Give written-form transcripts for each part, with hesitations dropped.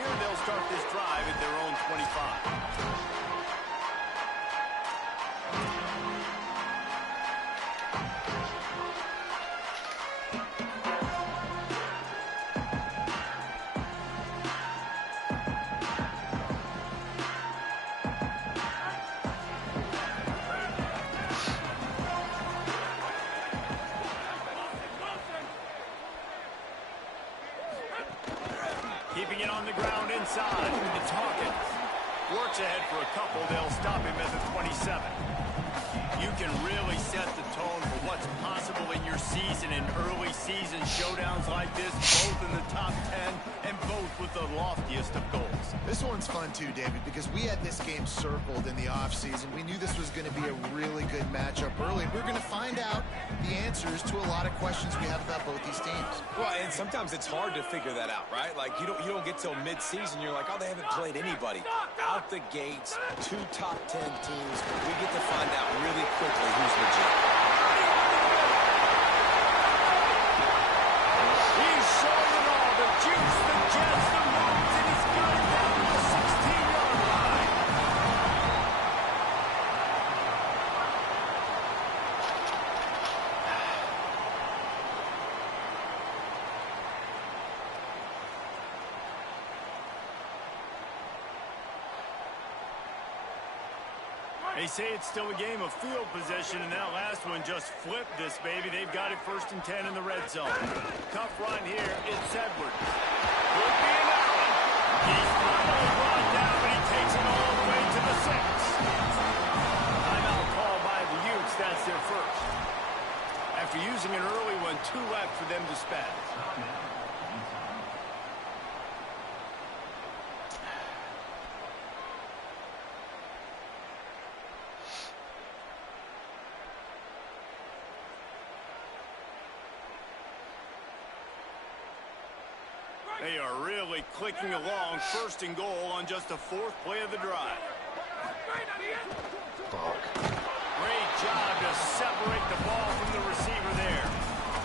here they'll start this drive at their own 25. Keeping it on the ground inside. It's Hawkins. Works ahead for a couple. They'll stop him at the 27. You can really set the tone for what's possible in your season in early season showdowns like this, both in the top 10 and both with the loftiest of goals. This one's fun too, David, because we had this game circled in the offseason. We knew this was going to be a really good matchup early. We're going to find out the answers to a lot of questions we have about both these teams. Well, and sometimes it's hard to figure that out, right? Like, you don't get till mid-season. You're like, oh, they haven't played anybody. Out the gates, 2 top 10 teams. We get to find out really quickly who's legit. He's showing it all. The juice, the jets, the moves, and he's got it down to the 16-yard line. They say it's still a game of field possession, and that last one just flipped this baby. They've got it 1st and 10 in the red zone. Tough run here. It's Edwards. Could be an Allen. He's finally brought down, but he takes it all the way to the 6. Timeout call by the Utes. That's their first. After using an early one, 2 left for them to spend. They are really clicking along. 1st and goal on just the 4th play of the drive. Great job to separate the ball from the receiver there.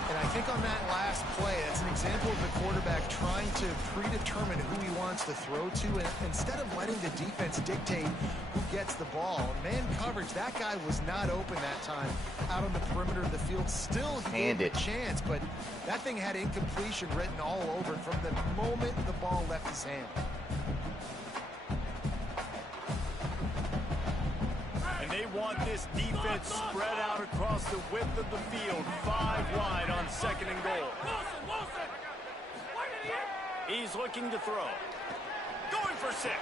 And I think on that last play, that's an example of the quarterback trying to predetermine who he wants to throw to, and instead of letting the defense dictate who gets the ball. Man coverage, that guy was not open that time out on the perimeter of the field. Still, he had a chance, but that thing had incompletion written all over it from the moment the ball left his hand. They want this defense spread out across the width of the field. 5 wide on 2nd and goal. He's looking to throw. Going for 6. The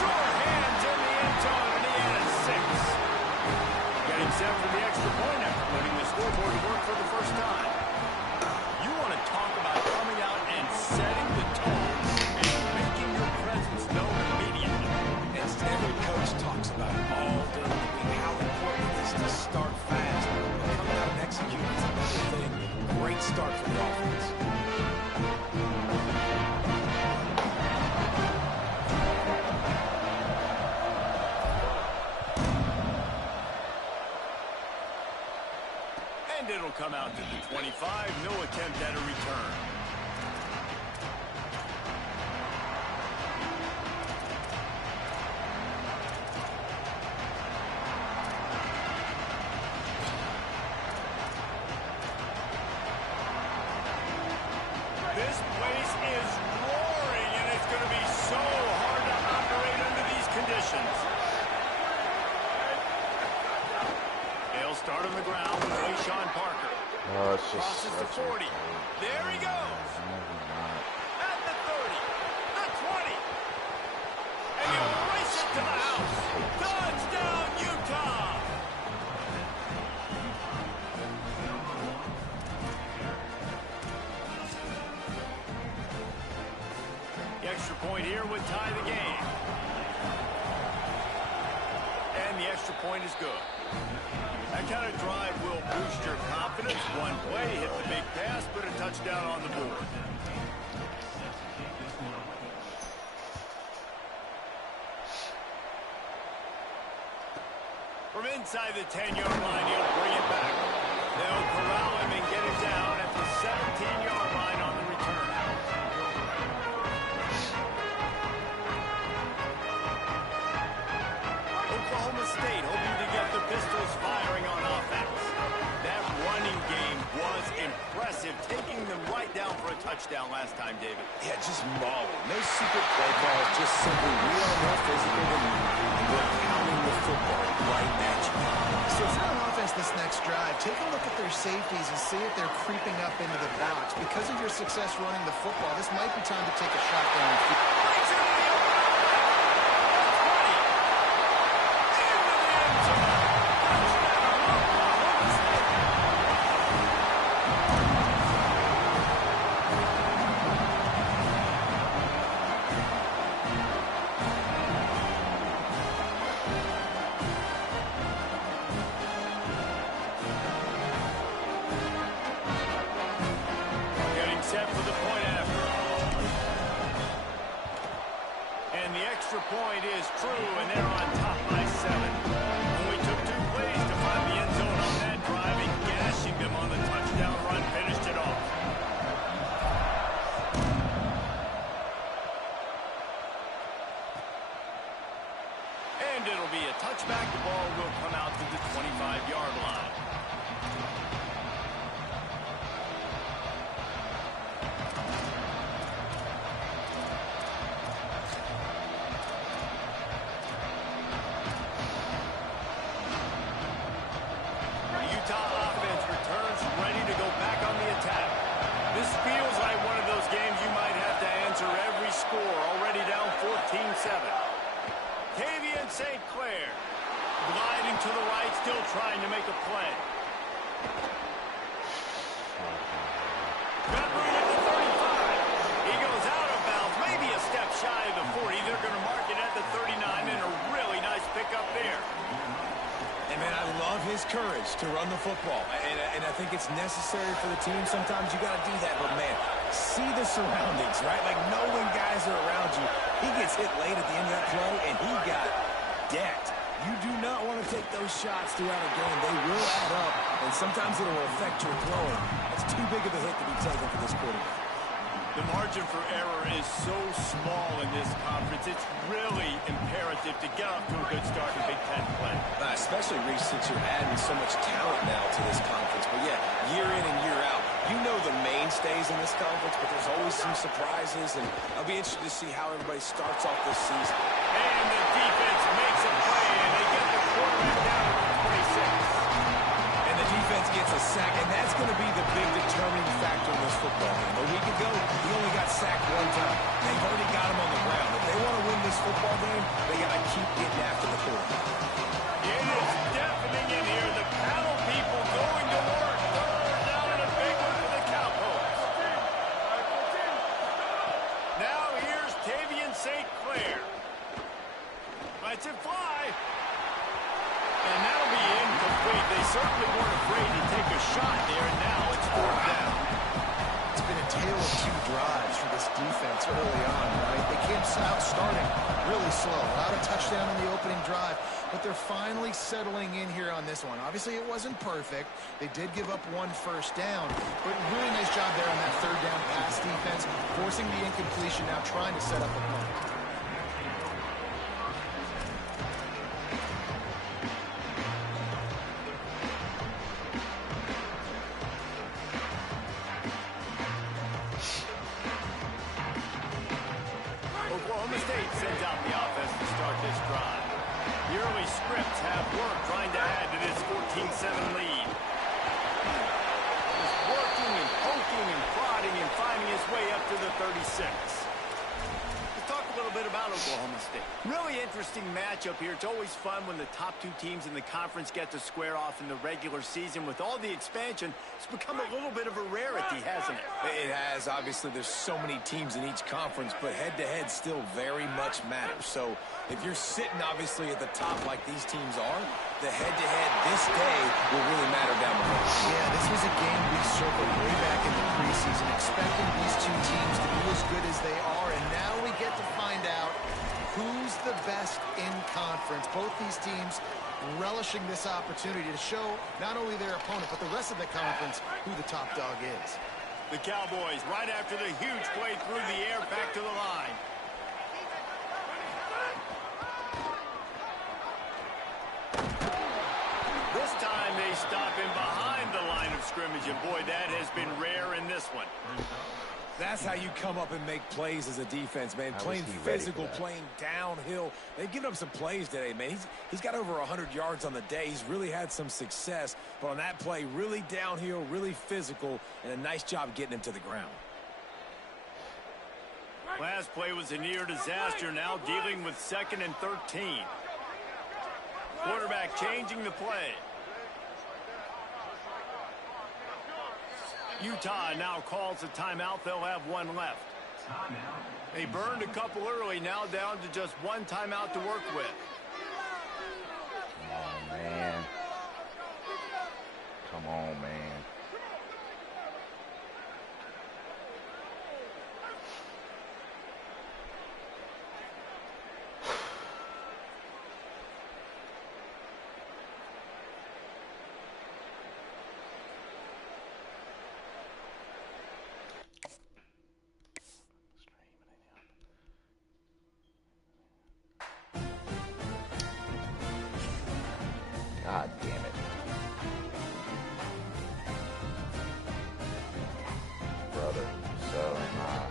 short hands in the end zone, and he had a 6. Getting set for the extra point after putting the scoreboard to work for the first time. You want to talk about coming out and setting the tone. Every coach talks about it all during the week, how important it is to start fast. Coming out and executing is another thing. Great start for the offense. And it'll come out to the 25. No attempt at a return. This place is roaring, and it's going to be so hard to operate under these conditions. They'll start on the ground with LaShawn Parker. Crosses the 40. There he goes. At the 30. The 20. And he'll race it to the house. Touchdown, Utah. The extra point here would tie the game. And the extra point is good. That kind of drive will boost your confidence. One play, hit the big pass, put a touchdown on the board. From inside the 10-yard line, he'll bring it back. They'll corral him and get him down at the 17. bring them right down for a touchdown last time, David. Yeah, just mauling. No secret play calls, just simply we are more physical than you, and we're pounding the football right at you. So for an offense this next drive, take a look at their safeties and see if they're creeping up into the box. Because of your success running the football, this might be time to take a shot down the field. Set for the point after. And the extra point is true, and they're on top by 7. Only took 2 plays to find the end zone on that drive, and gashing them on the touchdown run finished it off. And it'll be a touchback. The ball will come out to the 25-yard line. Offense returns ready to go back on the attack. This feels like one of those games you might have to answer every score. Already down 14-7. Tavian St. Clair gliding to the right, still trying to make a play. Got room at the 35. He goes out of bounds, maybe a step shy of the 40. They're going to mark it at the 39, and a really nice pickup there. And, man, I love his courage to run the football. And I think it's necessary for the team. Sometimes you got to do that. But, man, see the surroundings, right? Like, know when guys are around you. He gets hit late at the end of that play, and he got decked. You do not want to take those shots throughout a game. They will add up, and sometimes it will affect your throwing. It's too big of a hit to be taken for this quarterback. The margin for error is so small in this conference. It's really imperative to get off to a good start in Big Ten play. Especially, Reese, since you're adding so much talent now to this conference. But, yeah, year in and year out, you know the mainstays in this conference, but there's always some surprises, and I'll be interested to see how everybody starts off this season. And the defense makes a play, and they get the quarterback down to the 26. And the defense gets a sack, and that's going to be the big determining factor in this football game. A week ago, he only got sacked 1 time. They've already got him on the ground. If they want to win this football game, they got to keep getting after the quarterback. It is deafening in here. The panel people going to work. Third down and a big one for the Cowboys. Now here's Tavian St. Clair. Lets it fly. And that'll be incomplete. They certainly weren't afraid to take a shot there, and now it's 4th down. It's been a tale of 2 drives for this defense early on, right? They came out starting really slow. Not a touchdown on the opening drive, but they're finally settling in here on this one. Obviously, it wasn't perfect. They did give up 1 first down, but really nice job there on that 3rd down pass defense, forcing the incompletion, now trying to set up a punt. Oklahoma State sends out the offense to start this drive. The early scripts have worked, trying to add to this 14-7 lead. Just working and poking and prodding and finding his way up to the 36. Let's talk a little bit about Oklahoma State. Really interesting matchup here. It's always fun when the top 2 teams in the conference get to square off in the regular season. With all the expansion, it's become a little bit of a rarity, hasn't it? It has. Obviously, there's so many teams in each conference, but head-to-head still very much matters. So if you're sitting, obviously, at the top like these teams are, the head-to-head this day will really matter down the road. Yeah, this was a game we circled way back in the preseason, expecting these 2 teams to be as good as they are, and now we get to find out who's the best in conference. Both these teams relishing this opportunity to show not only their opponent, but the rest of the conference who the top dog is. The Cowboys, right after the huge play through the air, back to the line. This time they stop him behind the line of scrimmage, and boy, that has been rare in this one. That's how you come up and make plays as a defense, man. Playing physical, playing downhill. They've given up some plays today, man. He's got over 100 yards on the day. He's really had some success. But on that play, really downhill, really physical, and a nice job getting him to the ground. Last play was a near disaster, now dealing with 2nd and 13. Quarterback changing the play. Utah now calls a timeout. They'll have one left. They burned a couple early, now down to just one timeout to work with. Come on, man. Come on, man. God damn it. Brother, so am I.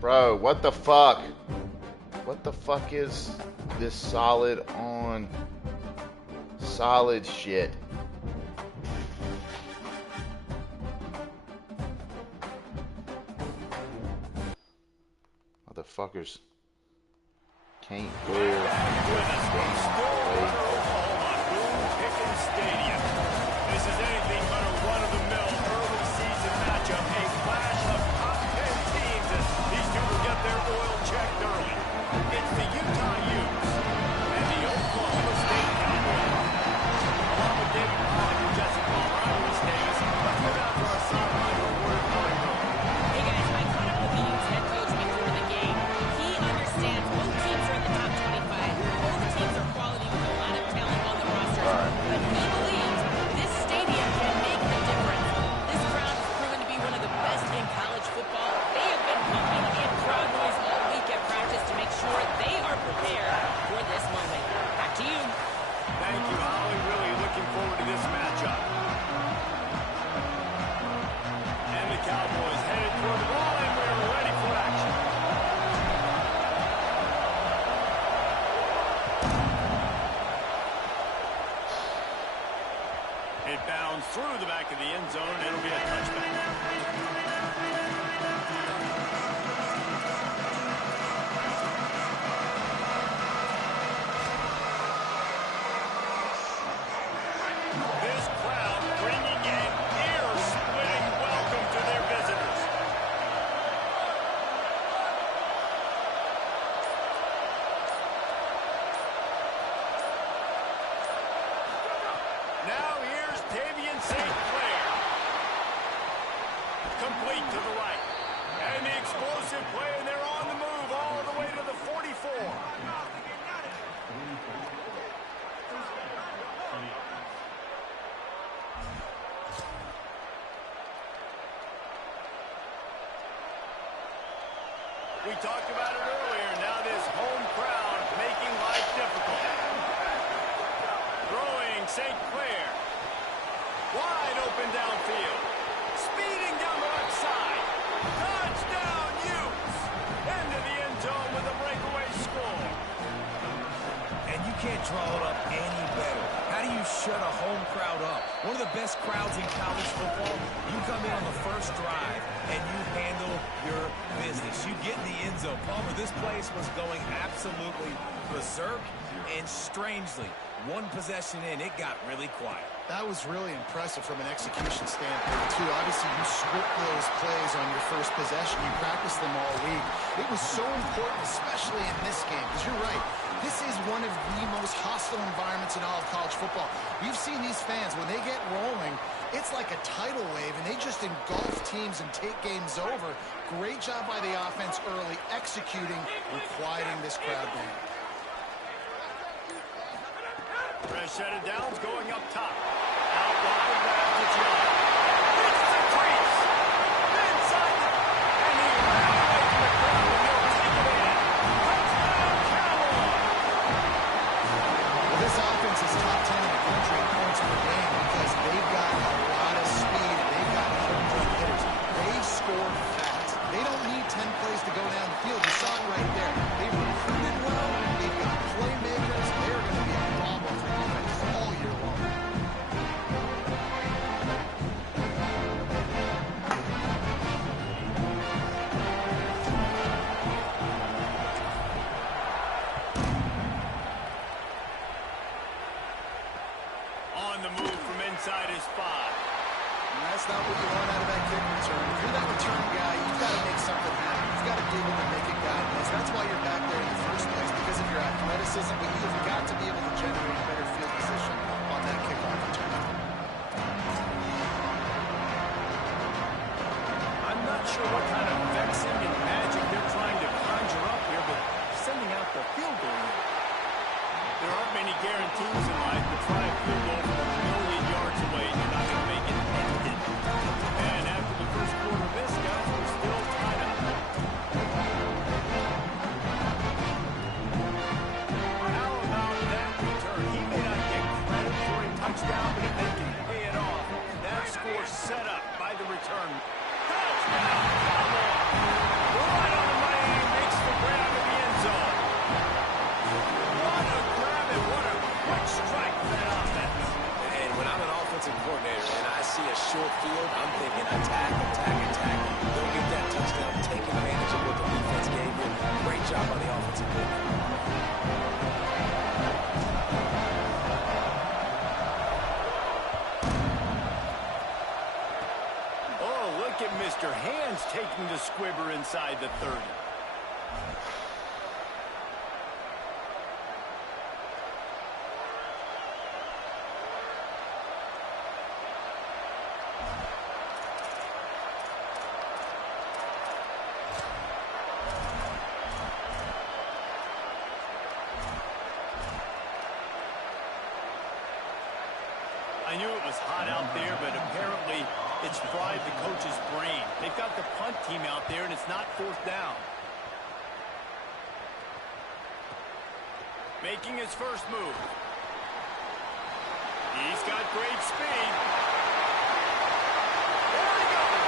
Bro, what the fuck? What the fuck is this solid on solid shit? Motherfuckers can't go. Stadium. This is anything but a run-of-the-mill early season matchup. A clash of top 10 teams as these two will get their oil checked early. It's the Utah Utes and the Oklahoma State Cowboys. Along with David Pollack and Jesse Paul, I'm Louis Davis. Let's go down to our sideline reporter, Molly Rowe. Hey guys, I caught up with the Utes head coach before the game. He understands both teams are in the top 25. Both teams are quality with a lot of talent on the roster. But he believes this stadium can make the difference. This crowd has proven to be one of the best in college football. They have been pumping in crowd noise all week at practice to make sure they are prepared for this moment. Back to you. Thank you, Holly. Really looking forward to this matchup. And the Cowboys headed toward the ball, and we're ready for action. It bounds through the back of the end zone, and it'll be a touchback. This crowd bringing an ear-splitting welcome to their visitors. Now here's Tavian St. Clair. Complete to the right. And the explosive play, and they're on the move all the way to the 44. We talked about it earlier. Now this home crowd making life difficult. Throwing St. Clair. Wide open downfield. Speeding down the left side. Touchdown, Utes. Into the end zone with a breakaway score. And you can't draw it up any better. How do you shut a home crowd up? One of the best crowds in college football. You come in on the first drive, and you handle your business. You get in the end zone. Palmer, this place was going absolutely berserk, and strangely, one possession in, it got really quiet. That was really impressive from an execution standpoint, too. Obviously, you script those plays on your first possession. You practice them all week. It was so important, especially in this game, because you're right. This is one of the most hostile environments in all of college football. We've seen these fans, when they get rolling, it's like a tidal wave, and they just engulf teams and take games over. Great job by the offense early, executing and quieting this crowd down. Rashad Downs going up top. Out wide, to John. Hits the crease. Inside the... And he ran away from the crowd, and he'll take it in. Touchdown, Cowboys! Well, this offense is top 10 in the country in points per game because they've got a lot of speed and they've got home run hitters. They score fast. They don't need 10 plays to go down the field. You saw it right there. They've recruited well. They've got playmakers. They're going to be a problem for defenses all year long. On the move from inside his 5. And that's not what you want out of that kick return. If you're that return guy, you've got to make something happen. You've got to be able to make it God knows. That's why you're back there in the first place, because of your athleticism, but you've got to be able to generate better field position on that kickoff return. I'm not sure what kind of vexing and magic they're trying to conjure up here, but sending out the field goal unit. There aren't many guarantees in life, but try a field goal from a million yards away, and you're not going to make it. And after the first quarter of this, guys, we're still tied up. How about that return? He may not get credit for a touchdown, but if they can pay it off, that score set up by the return. Touchdown, Cowboys! Right on the money, he makes the grab in the end zone. What a grab and what a quick strike for that offense. And when I'm an offensive coordinator and I see a short field, I'm thinking attack, attack, attack. Go get that touchdown, take advantage of what the defense gave you. Great job by the offensive coordinator. Oh, look at Mr. Hands taking the squibber inside the 30. I knew it was hot out there, but apparently it's fried the coach's brain. They've got the punt team out there, and it's not fourth down. Making his first move. He's got great speed. There he goes.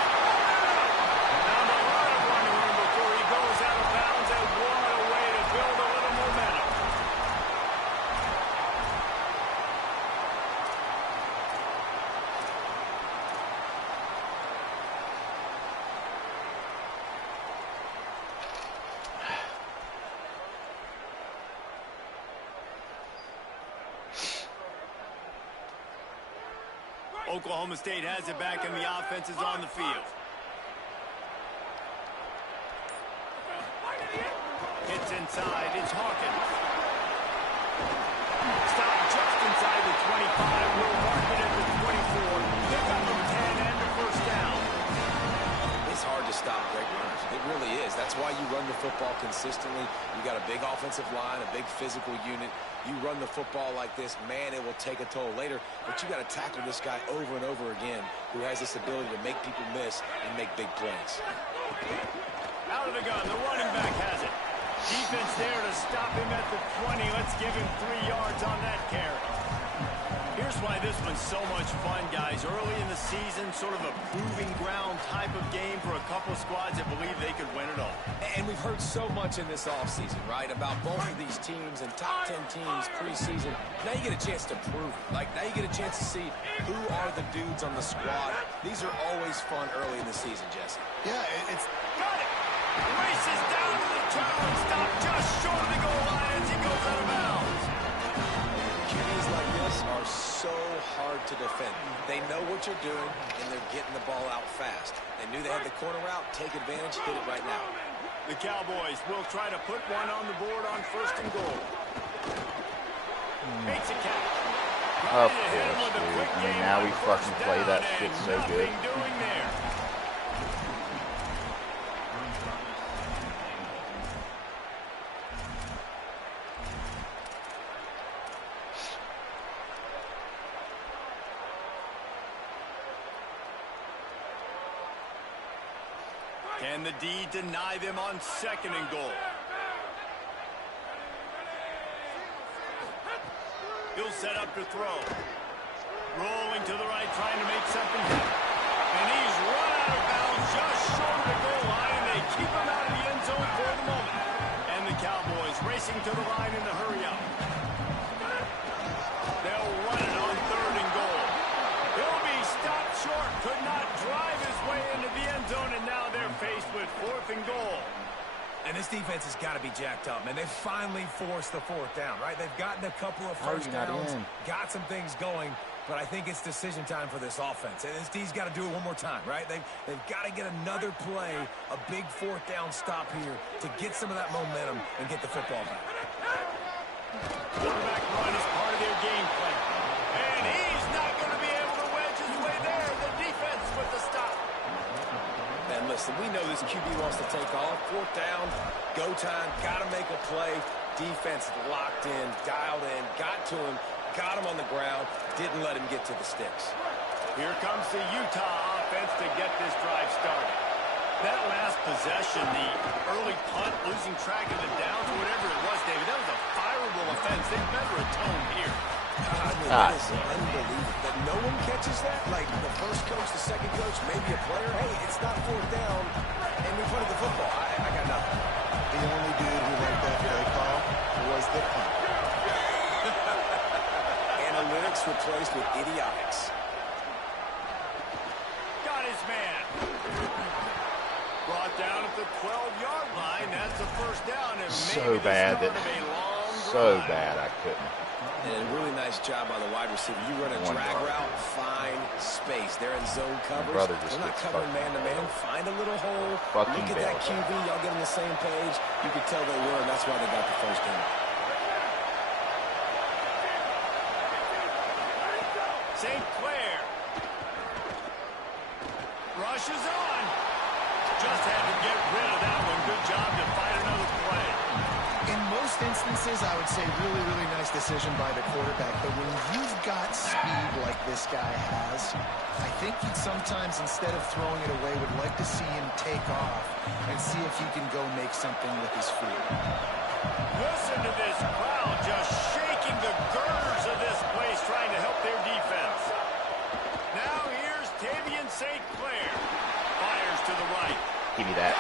Found a lot of running room before he goes out of bounds, and what a way to build a little momentum. Oklahoma State has it back, and the offense is on the field. Hits inside. It's Hawkins. Stop just inside the 25. We'll mark it at the 24. Pick up the 10 and the first down. It's hard to stop great runners. It really is. That's why you run the football consistently. You got a big offensive line, a big physical unit. You run the football like this, man, it will take a toll later. But you got to tackle this guy over and over again who has this ability to make people miss and make big plays. Out of the gun. The running back has it. Defense there to stop him at the 20. Let's give him 3 yards on that carry. Here's why this one's so much fun, guys. Early in the season, sort of a proving ground type of game for a couple squads that believe they could win it all. And we've heard so much in this offseason, right, about both of these teams and top 10 teams preseason. Now you get a chance to prove it. Like, now you get a chance to see who are the dudes on the squad. These are always fun early in the season, Jesse. Yeah, it's... Got it! Races down to the challenge stop just short of the goal line as he goes out of bounds. QBs like this are so hard to defend. They know what you're doing, and they're getting the ball out fast. They knew they had the corner out. Take advantage. Hit it right now. The Cowboys will try to put one on the board on 1st and goal. Makes a catch. Of course, dude. I mean, now we fucking play that shit so good. Doing there. Can the D deny them on 2nd and goal? He'll set up to throw. Rolling to the right, trying to make something happen. And he's run out of bounds just short of the goal line. They keep him out of the end zone for the moment. And the Cowboys racing to the line in the hurry up. They'll run it on 3rd and goal. He'll be stopped short. Could not drive his way into the end zone, and now they're faced with 4th and goal. And this defense has got to be jacked up, man. They've finally forced the 4th down, right? They've gotten a couple of first downs, got some things going, but I think it's decision time for this offense. And this D's got to do it one more time, right? They've got to get another play, a big 4th down stop here to get some of that momentum and get the football back. Quarterback run is part of their game plan. And he's not going to be able to wedge his way there. The defense with the stop. And listen, we know this QB wants to take off. 4th down, go time, got to make a play. Defense locked in, dialed in, got to him, got him on the ground, didn't let him get to the sticks. Here comes the Utah offense to get this drive started. That last possession, the early punt, losing track of the downs, whatever it was, David, that was a fireable offense. They better atone here. That is unbelievable that no one catches that. Like the first coach, the second coach, maybe a player. Hey, it's not 4th down, and we punted the football. I got nothing. The only dude who liked that play call was the punt. Analytics replaced with idiotics. Got his man. Brought down at the 12-yard line. That's a 1st down. And So bad that, so bad I couldn't. And a really nice job by the wide receiver. You run a drag route, find space. They're in zone coverage. They're not covering man-to-man. Find a little hole. Look at that QB. Y'all get on the same page. You could tell they were, and that's why they got the 1st down. St. Clair rushes on. Just had to get rid of that one. Good job to find another play. In most instances, I would say really, really nice decision by the quarterback. But when you've got speed like this guy has, I think he sometimes, instead of throwing it away, would like to see him take off and see if he can go make something with his feet. Listen to this crowd just shaking the girders of this place, trying to help their defense. Now here's Tavian St. Clair. Fires to the right. Give me that.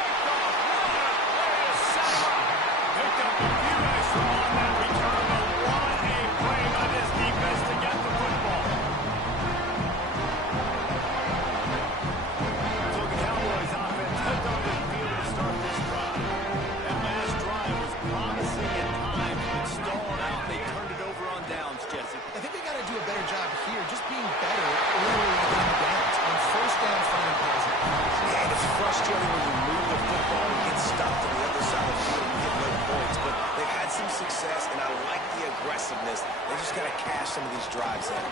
Picked up a few extra on that return, but what a play by this defense to get the football. So the Cowboys offense heads on the field to start this drive. That last drive was promising at times, but stalled out. They turned it over on downs, Jesse. I think they got to do a better job here, just being better early in the downs. On 1st down, finding positive. Yeah, it's frustrating when you move the football and get stopped on the other side of the field and get no points. But they've had some success, and I like the aggressiveness. They just got to cash some of these drives in.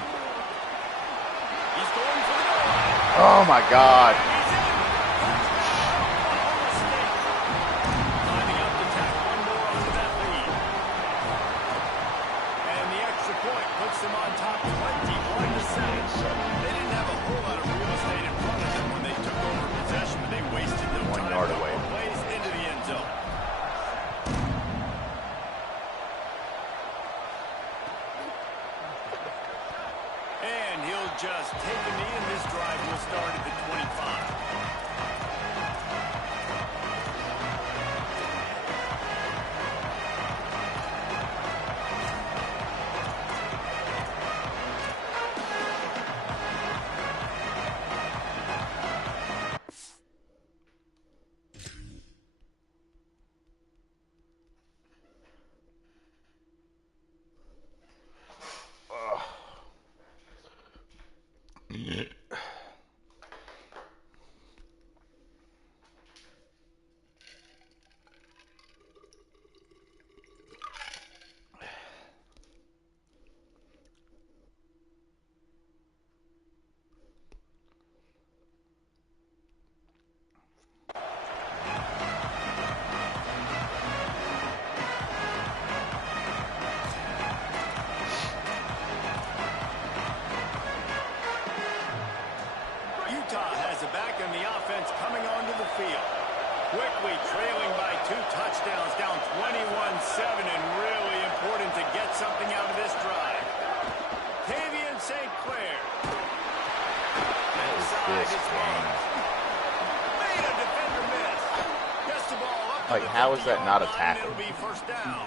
He's going for the goal line. Oh my God. He's in. Lining up to tack one more onto that lead. And the extra point puts them on top 21-7. They didn't have a whole lot of real estate in front of them when they took over possession, but they wasted no 1 time. yard away. Plays into the end zone. field. Quickly trailing by 2 touchdowns, down 21-7, and really important to get something out of this drive. Tavian St. Clair. Inside is James. Made a defender miss. Gets the ball up to Like, the how is that not a 50-yard line. tackle? It'll be first down.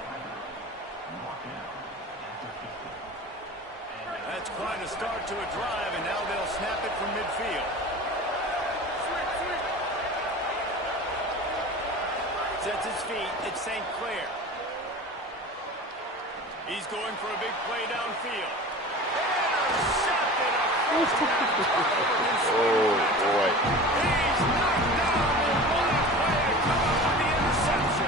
That's quite a start to a drive, and now they'll snap it from midfield. Sets his feet. It's St. Clair. He's going for a big play downfield. Intercepted. Oh, boy. He's knocked down. What a play to come up with the interception.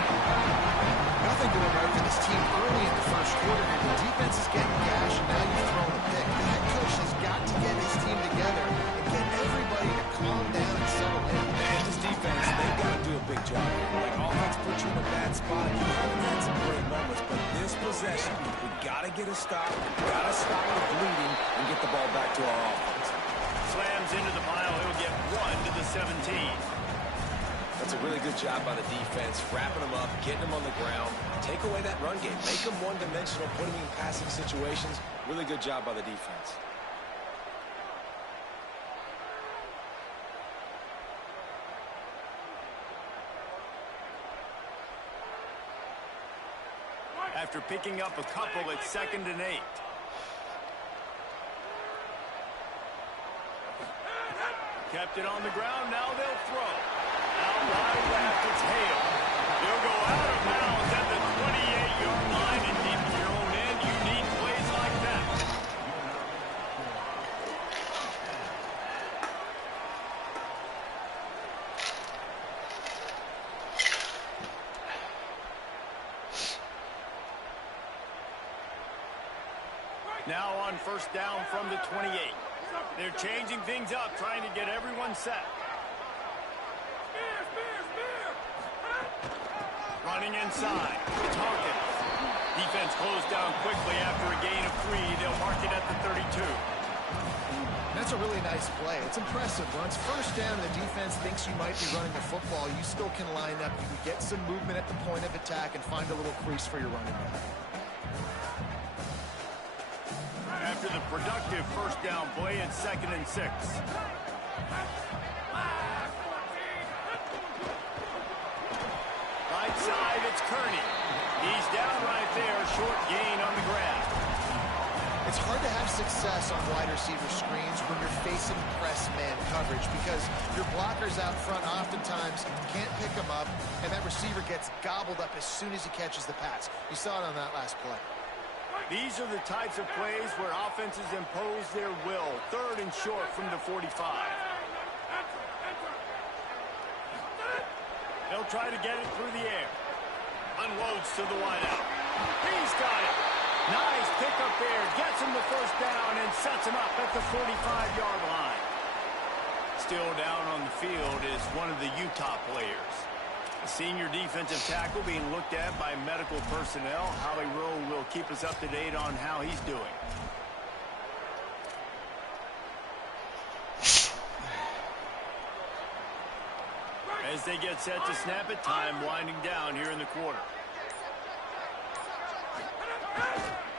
Nothing going right for this team early in the first quarter. The defense is getting gash, and now you've thrown a pick. The head coach has got to get his team together and get everybody to calm down and settle in. And this defense, they've got to do a big job. Like, offense puts you in a bad spot. You haven't had some great moments, but this possession, we got to get a stop, got to stop the bleeding, and get the ball back to our offense. Slams into the pile. He'll get 1 to the 17. That's a really good job by the defense, wrapping them up, getting them on the ground. Take away that run game. Make them one-dimensional, putting them in passing situations. Really good job by the defense. After picking up a couple, it's 2nd and 8. Kept it on the ground. Now they'll throw. Out wide left, it's Hale. He'll go out of bounds at the 28-yard line, and deep in your own end, you need plays like that. Now on first down from the 28. They're changing things up, trying to get everyone set. Running inside. It's Hawkins. Defense closed down quickly after a gain of 3. They'll mark it at the 32. That's a really nice play. It's impressive. Once first down, the defense thinks you might be running the football. You still can line up. You can get some movement at the point of attack and find a little crease for your running back. After the productive first down play, it's 2nd and 6. Right side, it's Kearney. He's down right there, short gain on the grab. It's hard to have success on wide receiver screens when you're facing press man coverage because your blockers out front oftentimes can't pick them up, and that receiver gets gobbled up as soon as he catches the pass. You saw it on that last play. These are the types of plays where offenses impose their will. 3rd and short from the 45. They'll try to get it through the air. Unloads to the wideout. He's got it. Nice pickup there. Gets him the first down and sets him up at the 45-yard line. Still down on the field is one of the Utah players. A senior defensive tackle being looked at by medical personnel. Holly Rowe will keep us up to date on how he's doing. As they get set to snap it, time winding down here in the quarter.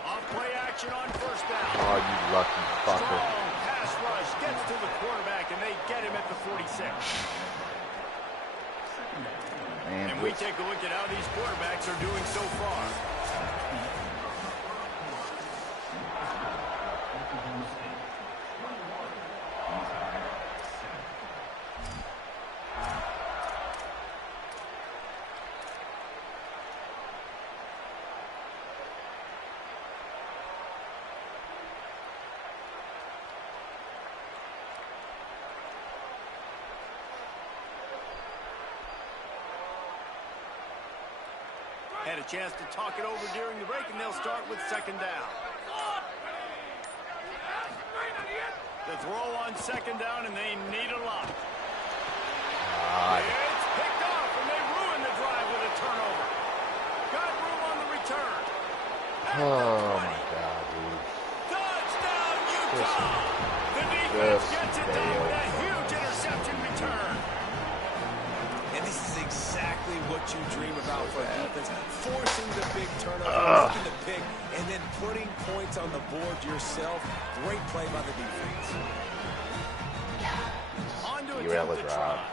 Off play action on first down. Oh, you lucky fucker. Strong pass rush gets to the quarterback, and they get him at the 46. Man, And we take a look at how these quarterbacks are doing so far. Had a chance to talk it over during the break, and they'll start with 2nd down. The throw on 2nd down, and they need a lot. It's picked off, and they ruin the drive with a turnover. Got room on the return. Oh, my God, dude. Touchdown, Utah! The defense gets it done with a huge interception return. what you dream about for a defense. Forcing the big turnover, making the pick, and then putting points on the board yourself. Great play by the defense. On to Derail attempt a the drop. try.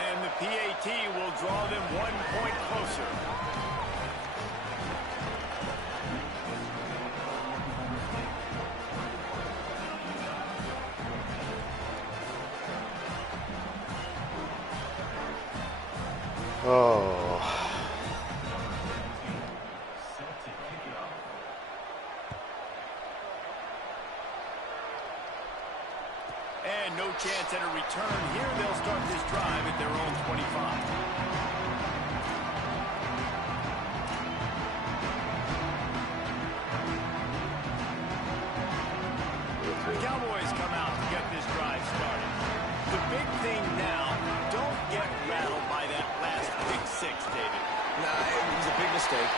And the PAT will draw them 1 point closer. Oh. And no chance at a return here. They'll start this drive at their own 25. The Cowboys come out to get this drive started. The big thing now, don't get rattled by that last pick six, David. Nah, it was a big mistake.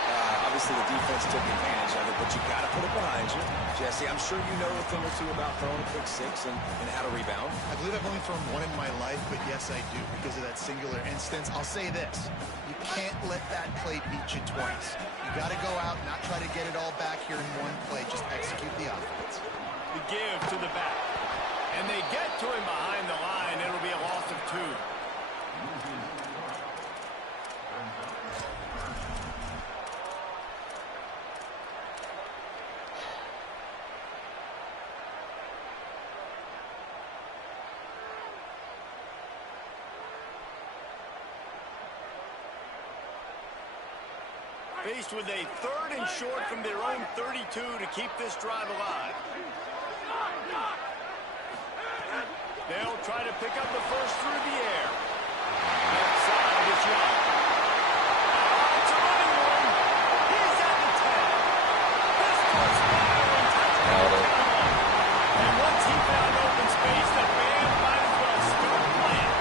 Obviously, the defense took advantage of it, but you got to put it behind you. Jesse, I'm sure you know a thing or two about throwing a pick six and how to rebound. I believe I've only thrown one in my life, but yes, I do because of that singular instance. I'll say this. You can't let that play beat you twice. You got to go out, not try to get it all back here in one play. Just execute the offense. The give to the back. And they get to him behind the line. It'll be a loss of 2. Faced with a 3rd and short from their own 32 to keep this drive alive. They'll try to pick up the first through the air. Left side is Young. It's a running one. He's at the 10. This one's firing. And once he found open space, the band might as well start playing.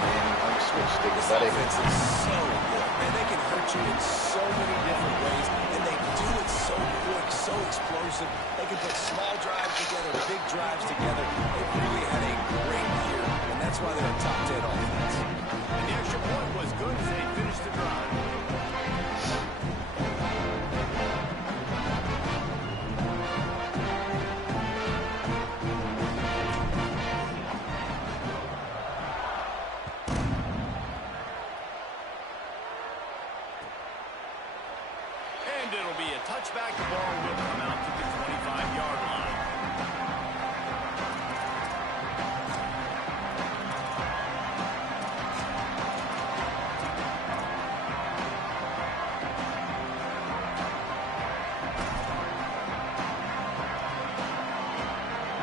Man, I'm switch stick This buddy. offense is so good. Man, they can hurt you in so many different ways, and they do it so quick, so explosive. They can put small drives together, big drives together. They've really had a great year, and that's why they're a top 10 offense. And the extra point was good as they finished the drive. And it'll be a touchback. The ball will come out to the 25-yard line.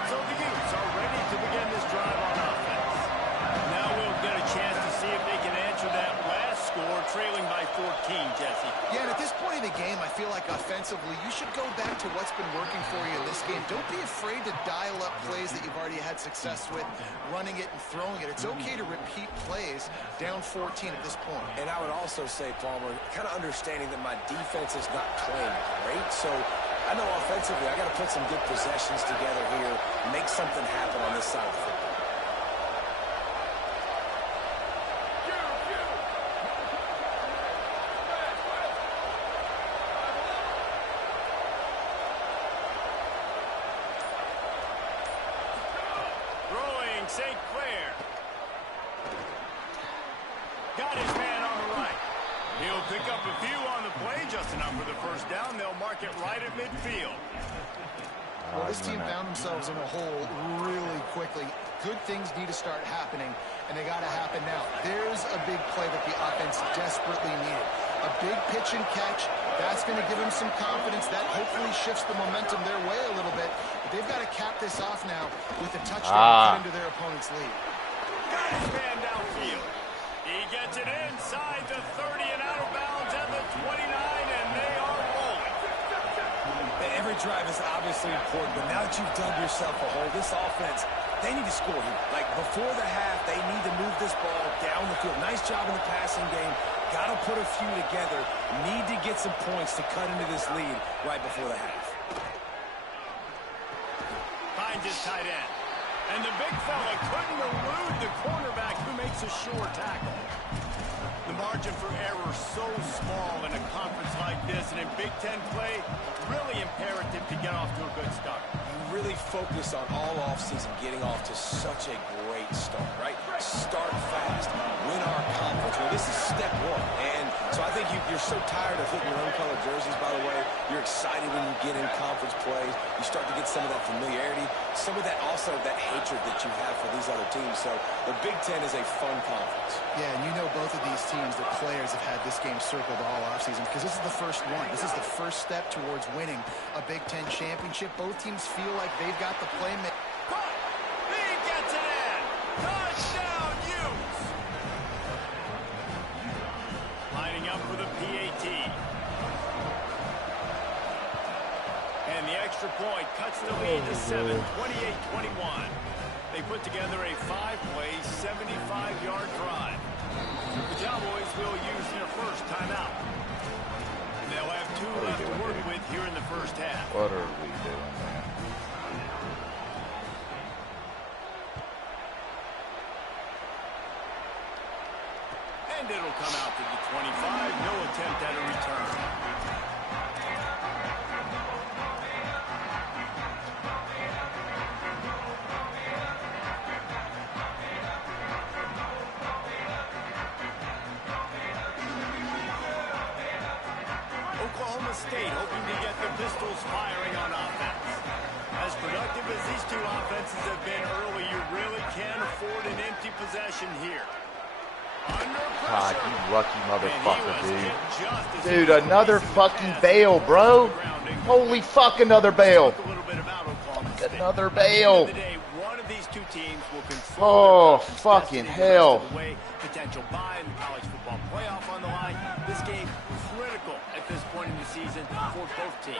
So the Utes are ready to begin this drive on offense. Now we'll get a chance to see if they can answer that last score, trailing by 14, Jesse. Yeah, and at this point in the game, I feel like offensively, you should go back to what's been working for you in this game. Don't be afraid to dial up plays that you've already had success with, running it and throwing it. It's okay to repeat plays down 14 at this point. And I would also say, Palmer, kind of understanding that my defense is not playing great, so I know offensively I got to put some good possessions together here, make something happen on this side of the football. Throwing St. Clair. Got his man on the right. He'll pick up a few on the play, just enough for the first down. They'll mark it right at midfield. Well, this team found themselves in a hole really quickly. Good things need to start happening, and they got to happen now. There's a big play that the offense desperately needed. A big pitch and catch. That's going to give them some confidence. That hopefully shifts the momentum their way a little bit. But they've got to cap this off now with a touchdown into their opponent's lead. Got his man downfield. He gets it inside the 30 and out of bounds at the 29, and they are rolling. Every drive is obviously important, but now that you've dug yourself a hole, this offense, they need to score here. Like, before the half, they need to move this ball down the field. Nice job in the passing game. Got to put a few together. Need to get some points to cut into this lead right before the half. Finds his tight end. And the big fella couldn't elude the cornerback who makes a short power tackle. The margin for error so small in a conference like this, and in Big Ten play, really imperative to get off to a good start. You really focus on all offseason getting off to such a great start, right? Start fast, win our conference. Well, this is step one. And so I think you're so tired of hitting your own colored jerseys, by the way. You're excited when you get in conference plays. You start to get some of that familiarity, some of that also that hatred that you have for these other teams. So the Big Ten is a fun conference. Yeah, and you know both of these teams, the players have had this game circled all offseason because this is the first one. This is the first step towards winning a Big Ten championship. Both teams feel like they've got the playmaker. He gets it in. Touchdown, Utes. Lining up for the PAT. And the extra point cuts the lead to 7, 28-21. They put together a 5-play, 75-yard drive. The Cowboys will use their first timeout. And they'll have 2 left to work with here in the first half. What are we doing, man? And it'll come out to the 25. No attempt at a return. Oklahoma State hoping to get the Pistols firing on offense. As productive as these two offenses have been early, you really can't afford an empty possession here. God, you lucky motherfucker, dude. Dude, another fucking bail, bro. Holy fuck, another bail. Another bail. Oh, fucking hell. Potential bye in the college football playoff on the line. This game critical at this point in the season for both teams.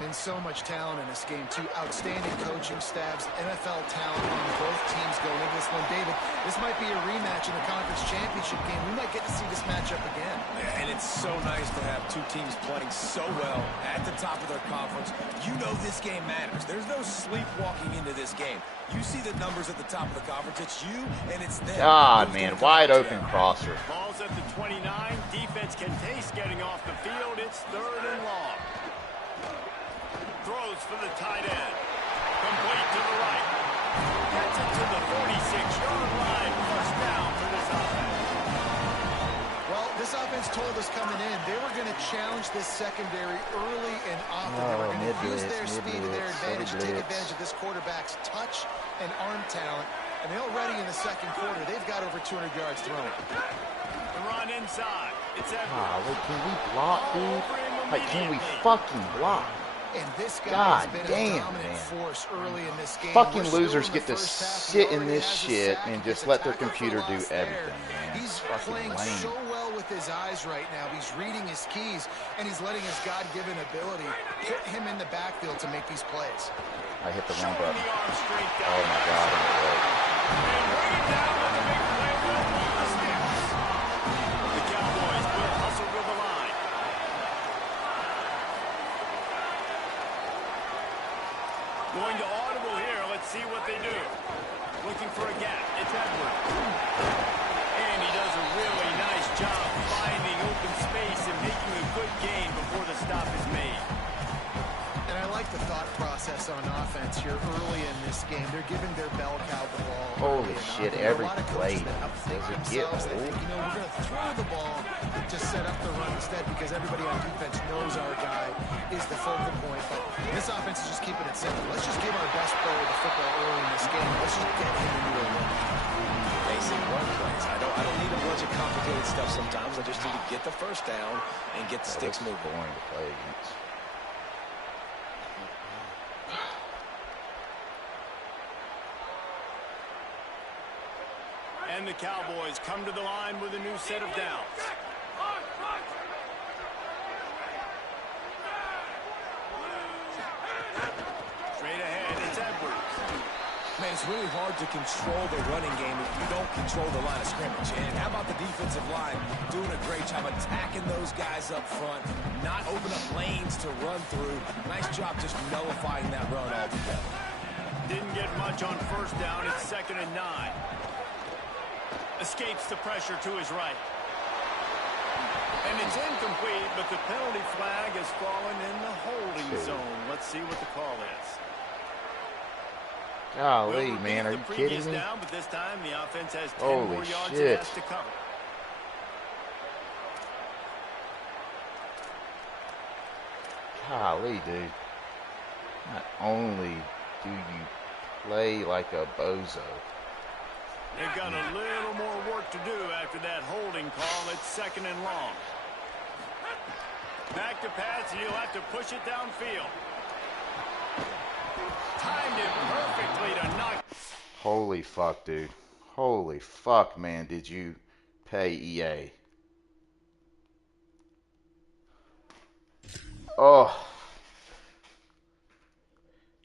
And so much talent in this game, too. Outstanding coaching staffs, NFL talent on both teams going into this one. David, this might be a rematch in the conference championship game. We might get to see this matchup again. Yeah, and it's so nice to have two teams playing so well at the top of their conference. You know this game matters. There's no sleepwalking into this game. You see the numbers at the top of the conference. It's you and it's them. God, man, wide open crosser. Ball's at the 29. Defense can taste getting off the field. It's 3rd and long. Throws for the tight end. Complete to the right. Gets it to the 46-yard line. First down for this offense. Well, this offense told us coming in they were going to challenge this secondary early and often. They were going to use their speed to their advantage and take advantage of this quarterback's touch and arm talent. And already in the second quarter, they've got over 200 yards thrown. The run inside. It's Wait, can we block, dude? Like, can we fucking block? And this guy God has been damn, a dominant man. force early in this game. Fucking We're still losers in the get to first half. sit He in already this has a shit sack. and He just gets a let their tackle for computer do loss there. everything, man. He's Fucking playing lame. so well with his eyes right now. He's reading his keys, and he's letting his God-given ability put him in the backfield to make these plays. I hit the wrong showing button. the arm strength down. Oh my God, I'm away. And bring it down with a big play with the sticks. The Cowboys will hustle with the line. Going to audible here. Let's see what they do. Looking for a gap. It's Edwards. And he does a really nice job finding open space and making a good gain before the stop is made. And I like the thought process on offense here early in this game. They're giving their bell cow the ball. Holy early enough. shit, And there are a every lot of play. coaches that outthink Does it get themselves. They old? think, we're going to throw the ball to set up the run instead because everybody on defense knows our guy is the focal point. But this offense is just keeping it simple. Let's just give our best player the football early in this game. Let's just get him into a win. Basic run plays. I don't need a bunch of complicated stuff sometimes. I just need to get the first down and get the sticks moving. Boring to play against. And the Cowboys come to the line with a new set of downs. Straight ahead, it's Edwards. Man, it's really hard to control the running game if you don't control the line of scrimmage. And how about the defensive line doing a great job attacking those guys up front, not open up lanes to run through. Nice job just nullifying that run altogether. Didn't get much on first down. It's 2nd and 9. Escapes the pressure to his right. And it's incomplete, but the penalty flag has fallen in the holding zone. Let's see what the call is. Golly, man, are you kidding me? Down, but this time the offense has 10 Holy more yards shit. it has to cover. Golly, dude. Not only do you play like a bozo. They've got a little more work to do after that holding call. It's 2nd and long. Back to pass, and he'll have to push it downfield. Timed it perfectly to knock. Holy fuck, dude. Holy fuck, man, did you pay EA? Oh.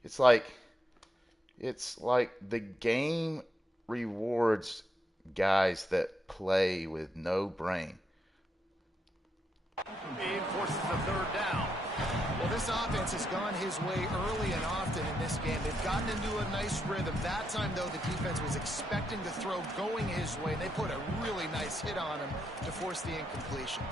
It's like the game rewards guys that play with no brain. He forces the 3rd down. Well, this offense has gone his way early and often in this game. They've gotten into a nice rhythm. That time, though, the defense was expecting the throw going his way, and they put a really nice hit on him to force the incompletion.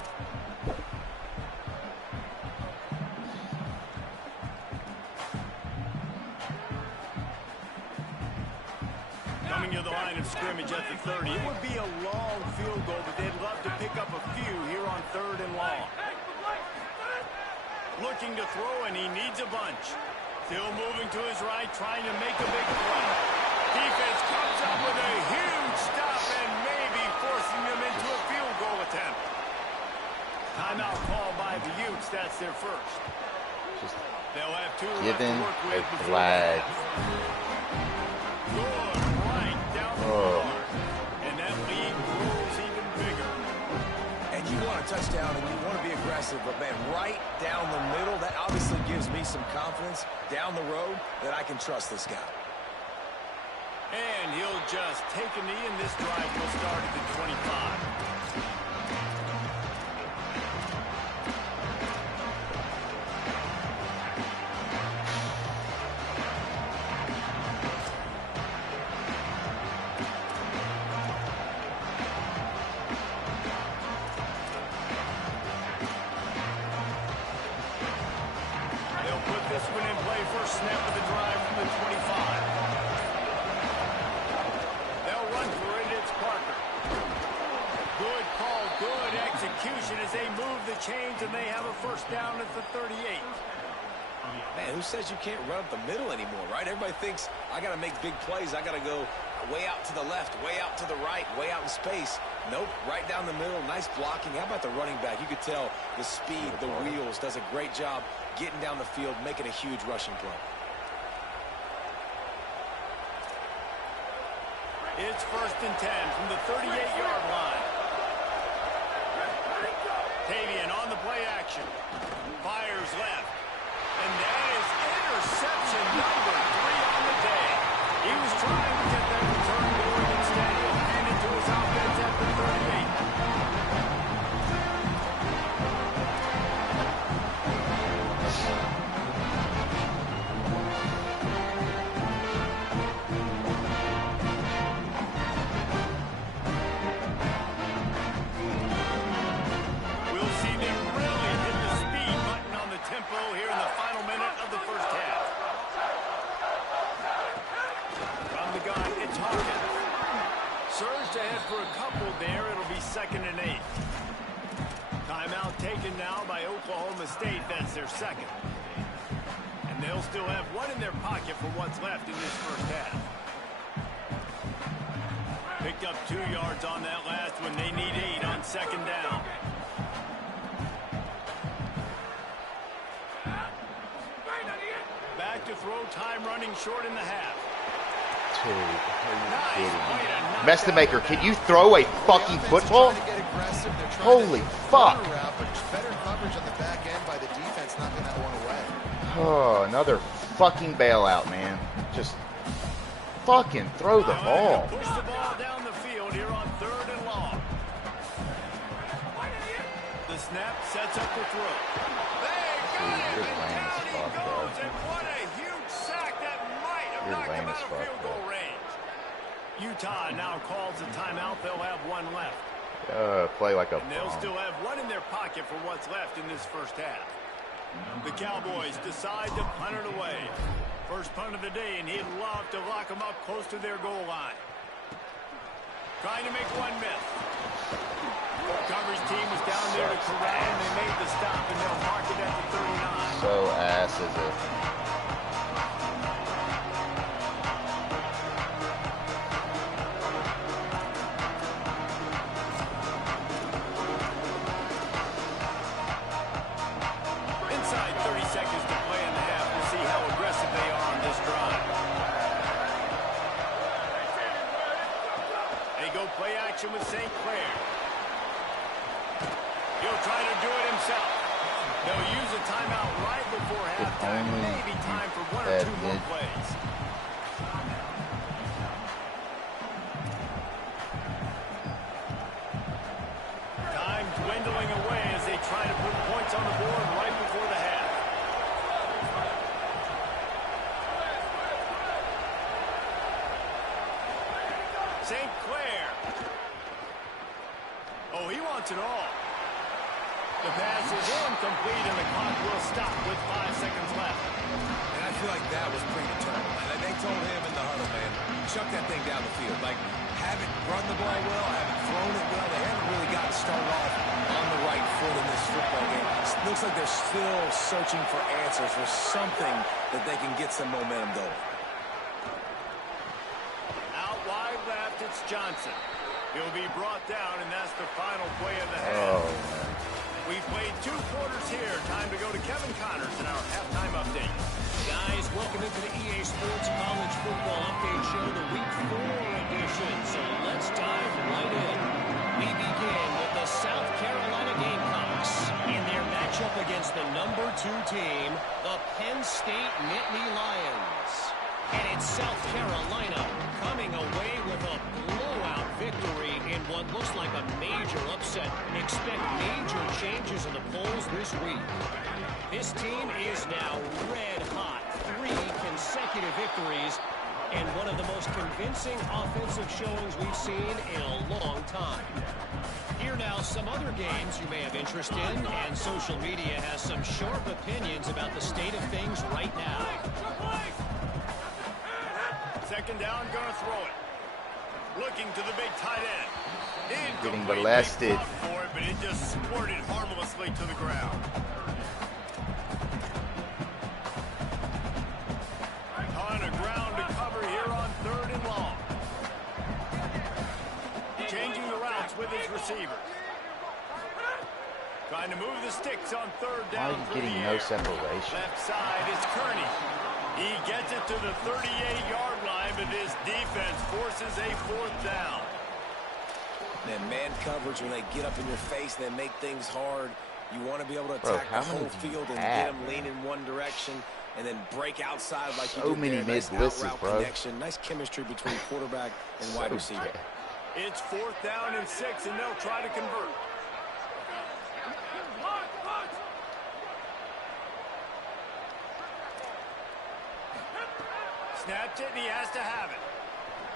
Coming to the line of scrimmage at the 30. It would be a long field goal, but they'd love to pick up a few here on 3rd and long. Looking to throw, and he needs a bunch. Still moving to his right, trying to make a big play. Defense comes up with a huge stop and maybe forcing them into a field goal attempt. Timeout call by the Utes. That's their first. Just They'll have 2 left given to work a with before flag. Good right down the yard. And that lead grows even bigger. And you want a touchdown and you want to be aggressive, but man, right down the middle, that obviously gives me some confidence down the road that I can trust this guy. And he'll just take a knee, and this drive will start at the 25. Change, and they have a first down at the 38. Man, who says you can't run up the middle anymore, right? Everybody thinks I got to make big plays. I got to go way out to the left, way out to the right, way out in space. Nope, right down the middle. Nice blocking. How about the running back? You could tell the speed, the wheels, does a great job getting down the field, making a huge rushing play. It's 1st and 10 from the 38-yard line. Tavian on the play action. Fires left. And that is interception number 3 on the day. He was trying to get that return going. Instead, he'll hand it to his offense at the 38. Here in the final minute of the first half. From the gun, it's Hawkins. Surged ahead for a couple there. It'll be 2nd and 8. Timeout taken now by Oklahoma State. That's their 2nd. And they'll still have one in their pocket for what's left in this first half. Picked up 2 yards on that last one. They need 8 on 2nd down. Back to throw, time running short in the half. Dude, are you kidding me? Mestamaker, can you throw a fucking football? Holy fuck. Better coverage on the back end by the defense, knocking that one away. Oh, another fucking bailout, man. Just fucking throw the ball. Push the ball down the field here on 3rd and long. The snap sets up the throw. Dude, you're lame as fuck, bro. And what a huge sack that might have knocked him out of field goal range. Utah now calls a timeout. They'll have one left. Play like a And they'll bomb. still have one in their pocket for what's left in this first half. The Cowboys decide to punt it away. First punt of the day, and he'd love to lock them up close to their goal line. Trying to make one miss. Coverage team was down there to corral, and they made the stop, and they'll mark it at the 39. So ass is it? Inside 30 seconds to play in the half. We'll see how aggressive they are on this drive. They go play action with St. Clair. He'll try to do it himself. They'll use a timeout right before halftime. Maybe time for one or two more plays. Time dwindling away as they try to put points on the board right before the half. St. Clair. Oh, he wants it all. The pass is incomplete, and the clock will stop with 5 seconds left. And I feel like that was predetermined. And they told him in the huddle, man, chuck that thing down the field. Like, haven't run the ball well, haven't thrown it well. They haven't really gotten started off on the right foot in this football game. It looks like they're still searching for answers, for something that they can get some momentum going. Out wide left, it's Johnson. He'll be brought down, and that's the final play of the half. Oh, man. We've played 2 quarters here. Time to go to Kevin Connors in our halftime update. Guys, welcome into the EA Sports College Football Update Show, the Week 4 edition. So let's dive right in. We begin with the South Carolina Gamecocks in their matchup against the number 2 team, the Penn State Nittany Lions. And it's South Carolina coming away with a blowout victory in what looks like a major upset. Expect major changes in the polls this week. This team is now red hot. 3 consecutive victories and one of the most convincing offensive showings we've seen in a long time. Here now some other games you may have interest in, and social media has some sharp opinions about the state of things right now. Second down, gonna throw it. Looking to the big tight end. Getting Incomplete. molested. They fought for it, but it just squirted harmlessly to the ground. On a ground to cover here on 3rd and long. Changing the routes with his receiver. Trying to move the sticks on 3rd Why are down. you through getting the no air. separation? Left side is Kearney. He gets it to the 38-yard line, but his defense forces a 4th down. Man coverage, when they get up in your face and they make things hard, you want to be able to Bro, attack how the many whole do you field and have? get them leaning one direction and then break outside like you So did many there. Nice mid-blitzes, out-route bro. connection. Nice chemistry between quarterback and wide receiver. bad. It's 4th down and 6, and they'll try to convert. Snapped it, and he has to have it.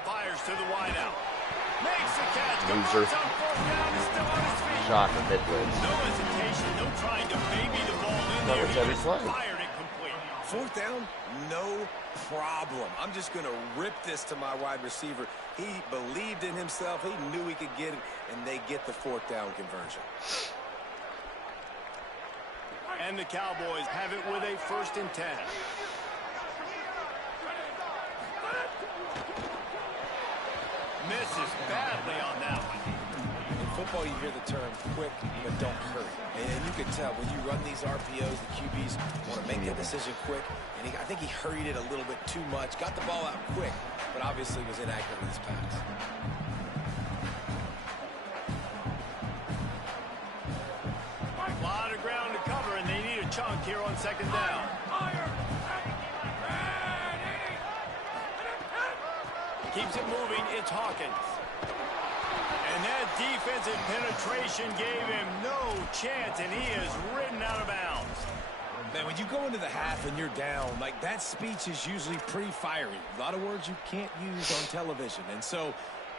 Fires to the wideout. Makes the catch. Loser. Converts on 4th down. Is still on his feet. Shocker, mid-blitz. No hesitation. No trying to baby the ball in That there. was He every just play. fired it complete. 4th down, no problem. I'm just going to rip this to my wide receiver. He believed in himself. He knew he could get it, and they get the 4th down conversion. And the Cowboys have it with a 1st and 10. Misses badly on that one. In football, you hear the term quick, but don't hurry. And you can tell when you run these RPOs, the QBs want to make that decision quick. And I think he hurried it a little bit too much. Got the ball out quick, but obviously was inaccurate with his pass. A lot of ground to cover, and they need a chunk here on 2nd down. Keeps it moving. It's Hawkins. And that defensive penetration gave him no chance, and he is ridden out of bounds. Man, when you go into the half and you're down, like that speech is usually pretty fiery. A lot of words you can't use on television. And so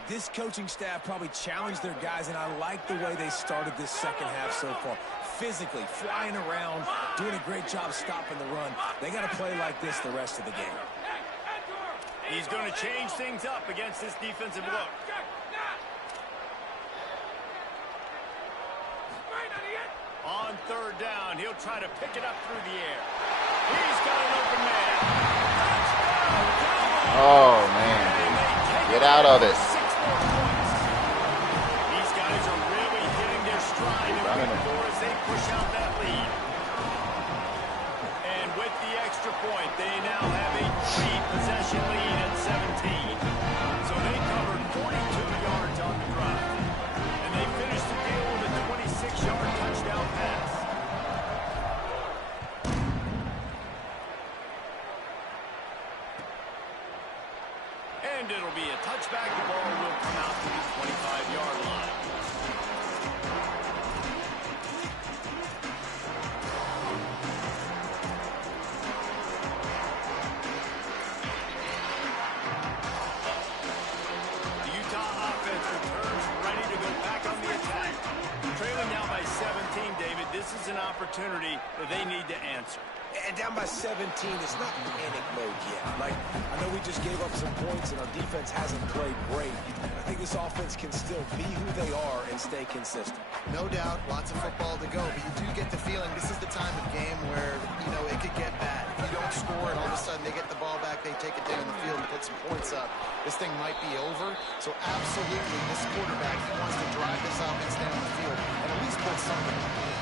this coaching staff probably challenged their guys, and I like the way they started this second half so far. Physically, flying around, doing a great job stopping the run. They got to play like this the rest of the game. He's going to change things up against this defensive look. On third down, he'll try to pick it up through the air. He's got an open man. Touchdown! Oh, man. Get out of it. 6 more points. These guys are really hitting their stride in week 4 as they push out that lead. And with the extra point, they now have a 3-possession lead at 17. So they covered 42 yards on the drive. And they finished the deal with a 26-yard touchdown pass. And it'll be a touchback. The ball will come out to the 25-yard line. The Utah offense returns ready to go back on the attack. Trailing now by 17, David, this is an opportunity that they need to answer. And down by 17, it's not panic mode yet. Like, I know we just gave up some points and our defense hasn't played great. I think this offense can still be who they are and stay consistent. No doubt, lots of football to go, but you do get the feeling this is the time of game where, it could get bad. If you don't score and all of a sudden they get the ball back, they take it down the field and put some points up, this thing might be over. So absolutely, this quarterback, he wants to drive this offense down the field and at least put something on the field.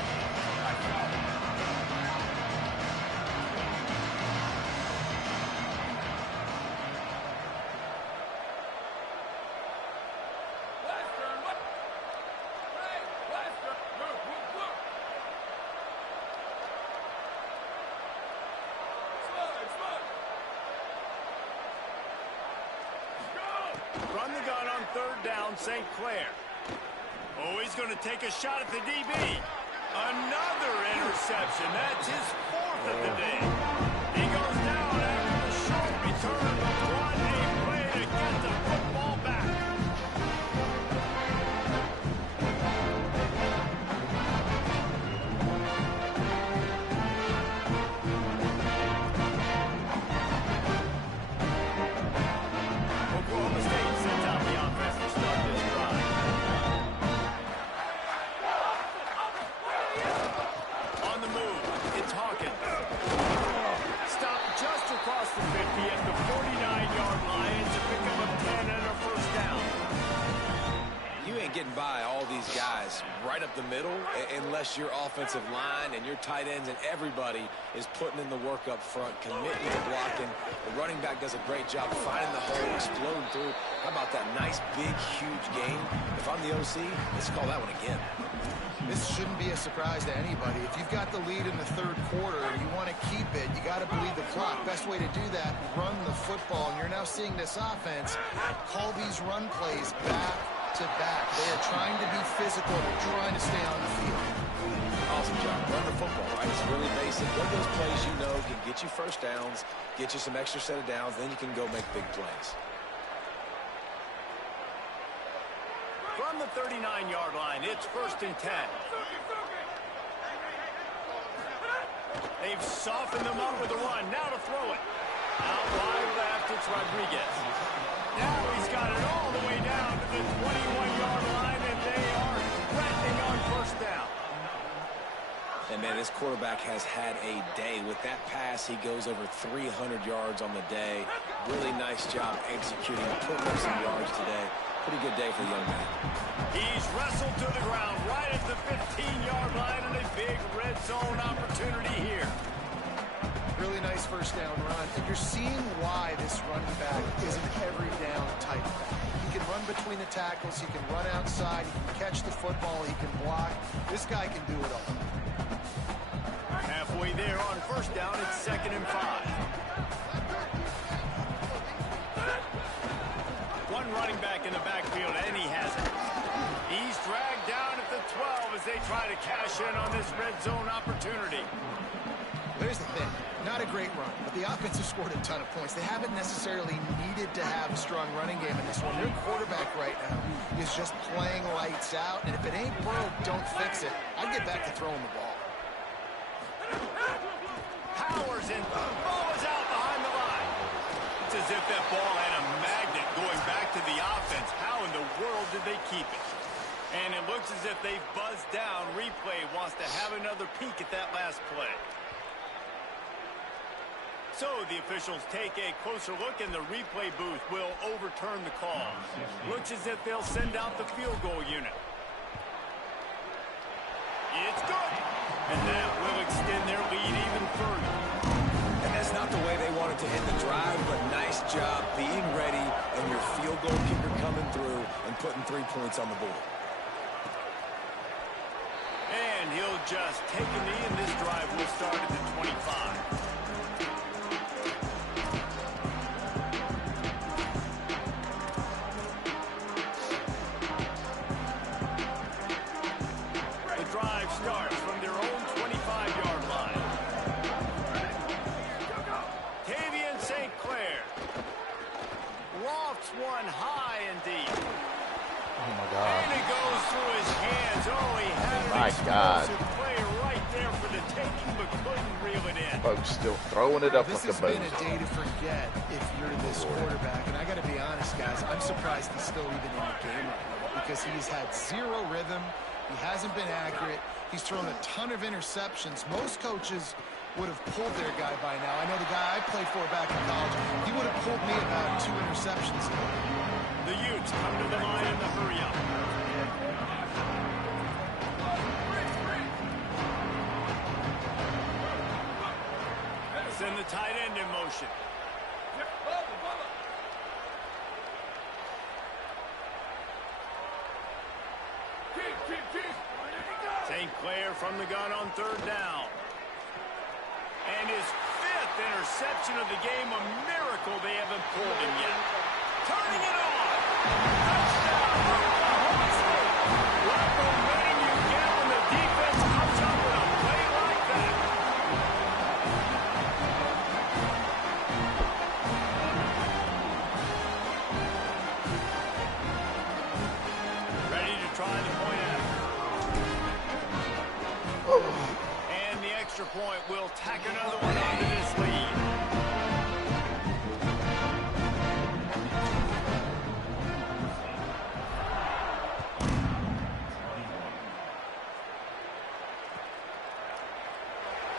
Run the gun on third down, St. Clair. Oh, he's going to take a shot at the DB. Another interception. That's his 4th of the day. He goes down after the short return, but what a play to get the football back. Oklahoma State sends out the offense to start this drive. On the move, it's Hawkins. Stopped just across the 50 at the 49-yard line. It's a pickup of 10 and a first down. You ain't getting by all these guys right up the middle unless your offensive line and your tight ends and everybody is putting in the work up front, committing to blocking. The running back does a great job finding the hole, exploding through. How about that nice, big, huge game? If I'm the OC, let's call that one again. This shouldn't be a surprise to anybody. If you've got the lead in the third quarter and you want to keep it, you got to bleed the clock. Best way to do that, run the football. And you're now seeing this offense call these run plays back to back. They are trying to be physical. They're trying to stay on the field. Awesome job. Run the football, right? It's really basic. One of those plays you know can get you first downs, get you some extra set of downs, then you can go make big plays. From the 39-yard line, it's 1st and 10. They've softened them up with the run. Now to throw it. Out wide left, it's Rodriguez. Now he's got it all the way down to the 21-yard line, and they are threatening on first down. And, man, this quarterback has had a day. With that pass, he goes over 300 yards on the day. Really nice job executing, putting up some yards today. Pretty good day for the young man. He's wrestled to the ground right at the 15-yard line, and a big red zone opportunity here. Really nice first down run. And you're seeing why this running back is an every down type back. He can run between the tackles. He can run outside. He can catch the football. He can block. This guy can do it all. Halfway there on first down, it's 2nd and 5. One running back in the backfield, and he has it. He's dragged down at the 12 as they try to cash in on this red zone opportunity. Here's the thing. Not a great run, but the offense has scored a ton of points. They haven't necessarily needed to have a strong running game in this one. Their quarterback right now is just playing lights out, and if it ain't broke, don't fix it. I'd get back to throwing the ball. Powers in. Ball is out behind the line. It's as if that ball had a magnet going back to the offense. How in the world did they keep it? And it looks as if they've buzzed down. Replay wants to have another peek at that last play. So the officials take a closer look, and the replay booth will overturn the call. Looks as if they'll send out the field goal unit. It's good. And that will extend their lead even further. And that's not the way they wanted to end the drive, but nice job being ready and your field goal kicker coming through and putting 3 points on the board. And he'll just take a knee, and this drive will start at the 25. Starts from their own 25-yard line. Tavian St. Clair lofts one high and deep. Oh my God. And it goes through his hands. Oh, he had an My God. explosive play right there for the taking, but couldn't reel it in. Folks still throwing it up This like a has been boat. a day to forget if you're this quarterback. And I got to be honest, guys, I'm surprised he's still even in the game right now because he's had zero rhythm. He hasn't been accurate. He's thrown a ton of interceptions. Most coaches would have pulled their guy by now. I know the guy I played for back in college, he would have pulled me about 2 interceptions. The Utes come to the line in the hurry-up. Send the tight end in motion. St. Clair from the gun on 3rd down. And his 5th interception of the game, a miracle they haven't pulled him yet. Turning it on. Touchdown, Oklahoma State. What momentum you get when the defense comes up with a play like that. Ready to try the point after. And the extra point will tack another one onto this lead.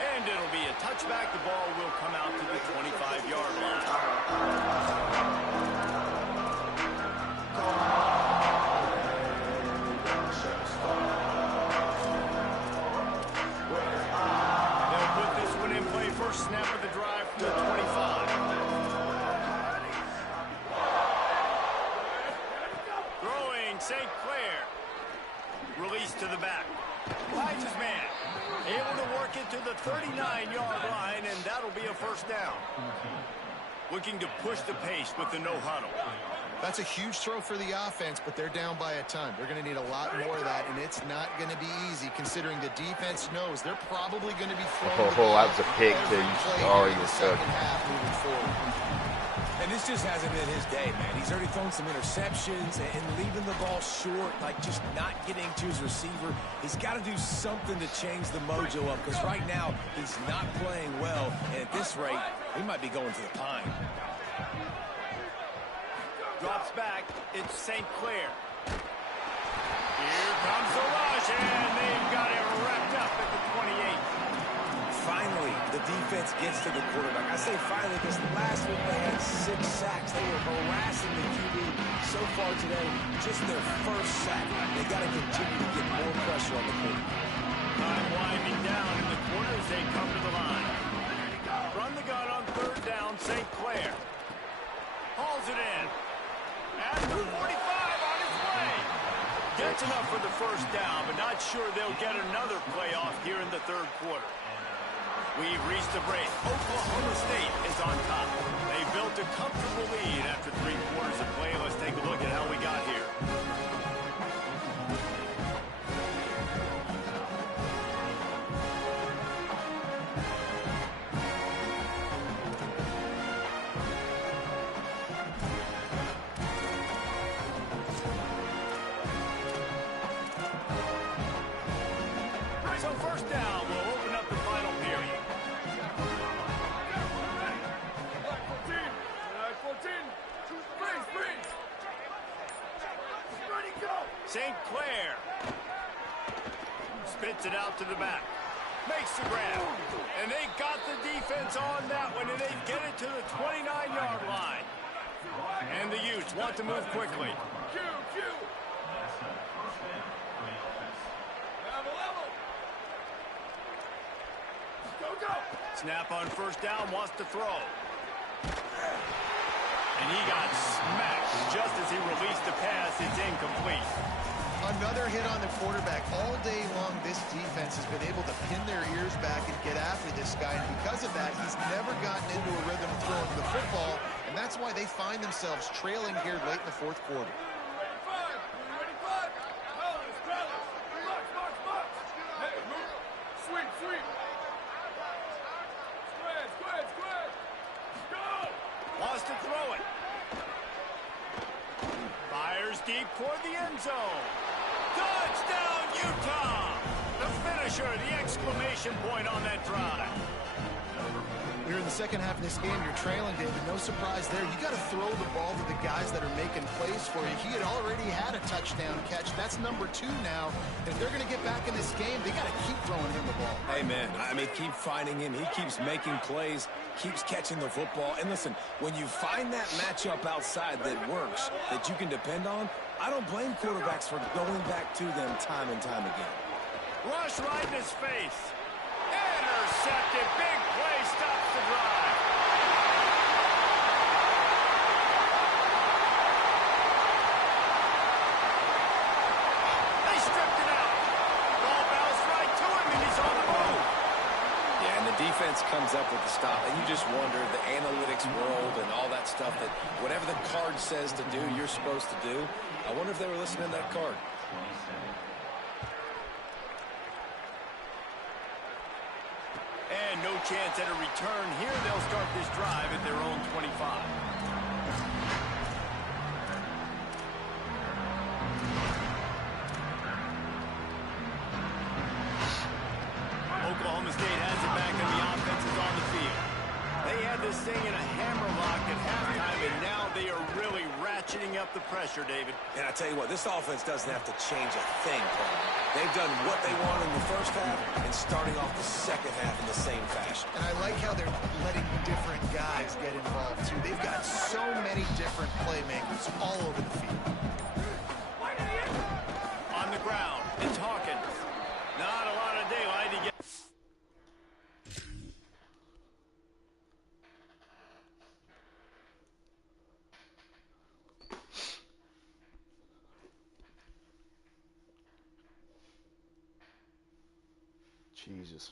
And it'll be a touchback. The ball will come out to the 25-yard line. First snap of the drive from the 25. Throwing St. Clair. Release to the back. Finds his man. Able to work it to the 39-yard line, and that'll be a first down. Looking to push the pace with the no huddle. That's a huge throw for the offense, but they're down by a ton. They're going to need a lot more of that, and it's not going to be easy considering the defense knows they're probably going to be throwing the ball that was a pig every too. play Oh, in you the took. second half moving forward. And this just hasn't been his day, man. He's already thrown some interceptions and leaving the ball short, like just not getting to his receiver. He's got to do something to change the mojo up because right now he's not playing well. And at this rate, he might be going to the pine. Drops back. It's St. Clair. Here comes the rush, and they've got him wrapped up at the 28. Finally, the defense gets to the quarterback. I say finally because last week they had 6 sacks. They were harassing the QB so far today. Just their first sack. They got to continue to get more pressure on the quarterback. Time winding down in the corner as they come to the line. Run the gun on 3rd down, St. Clair. Hauls it in. At the 45 on his way. Gets enough for the first down, but not sure they'll get another playoff here in the 3rd quarter. We've reached the break. Oklahoma State is on top. They built a comfortable lead after 3 quarters of play. Let's take a look at how we got here. St. Clair spits it out to the back. Makes the grab. And they got the defense on that one, and they get it to the 29-yard line. And the Utes want to move quickly. Snap on first down, wants to throw. And he got smacked just as he released the pass. It's incomplete. Another hit on the quarterback. All day long, this defense has been able to pin their ears back and get after this guy. And because of that, he's never gotten into a rhythm of throwing the football. And that's why they find themselves trailing here late in the fourth quarter. Wants to throw it. Fires deep toward the end zone. Touchdown, Utah! The finisher, the exclamation point on that drive. Here in the second half of this game, you're trailing, David. No surprise there. You got to throw the ball to the guys that are making plays for you. He had already had a touchdown catch. That's number 2 now. If they're going to get back in this game, they got to keep throwing him the ball. Amen. I mean, keep finding him. He keeps making plays, keeps catching the football. And listen, when you find that matchup outside that works, that you can depend on, I don't blame quarterbacks for going back to them time and time again. Rush right in his face. Intercepted. Big play stops the drive. They stripped it out. Ball bounced right to him, and he's on the move. Yeah, and the defense comes up with the stop, and you just wonder, the analytics world and all that stuff, that whatever the card says to do, you're supposed to do. I wonder if they were listening to that card. And no chance at a return here. They'll start this drive at their own 25. Oklahoma State has it back, and the offense is on the field. They had this thing in a hammerlock at halftime, and now they are really ratcheting up the pressure, David. And I tell you what, this offense doesn't have to change a thing, Paul. They've done what they want in the first half and starting off the second half in the same fashion. And I like how they're letting different guys get involved, too. They've got so many different playmakers all over the field. On the ground, it's Hawkins. Not a lot of daylight to get. Jesus.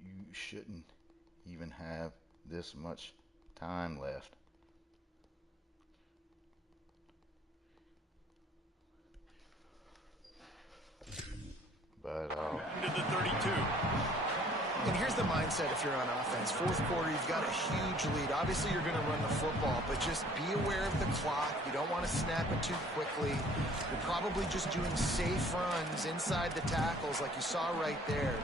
You shouldn't even have this much time left. But to the 32. And here's the mindset if you're on offense. Fourth quarter, you've got a huge lead. Obviously, you're going to run the football, but just be aware of the clock. You don't want to snap it too quickly. You're probably just doing safe runs inside the tackles like you saw right there.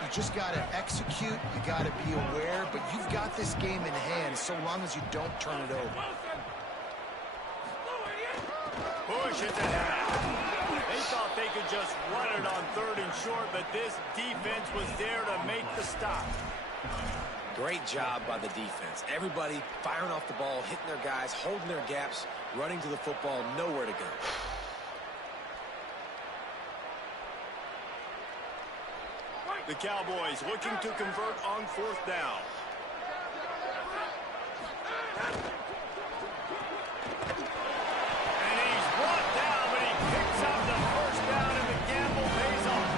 You just got to execute. You got to be aware, but you've got this game in hand so long as you don't turn it over. Push it to half. They thought they could just run it on 3rd and short, but this defense was there to make the stop. Great job by the defense. Everybody firing off the ball, hitting their guys, holding their gaps, running to the football, nowhere to go. The Cowboys looking to convert on 4th down. And he's brought down, but he picks up the first down, and the gamble pays off.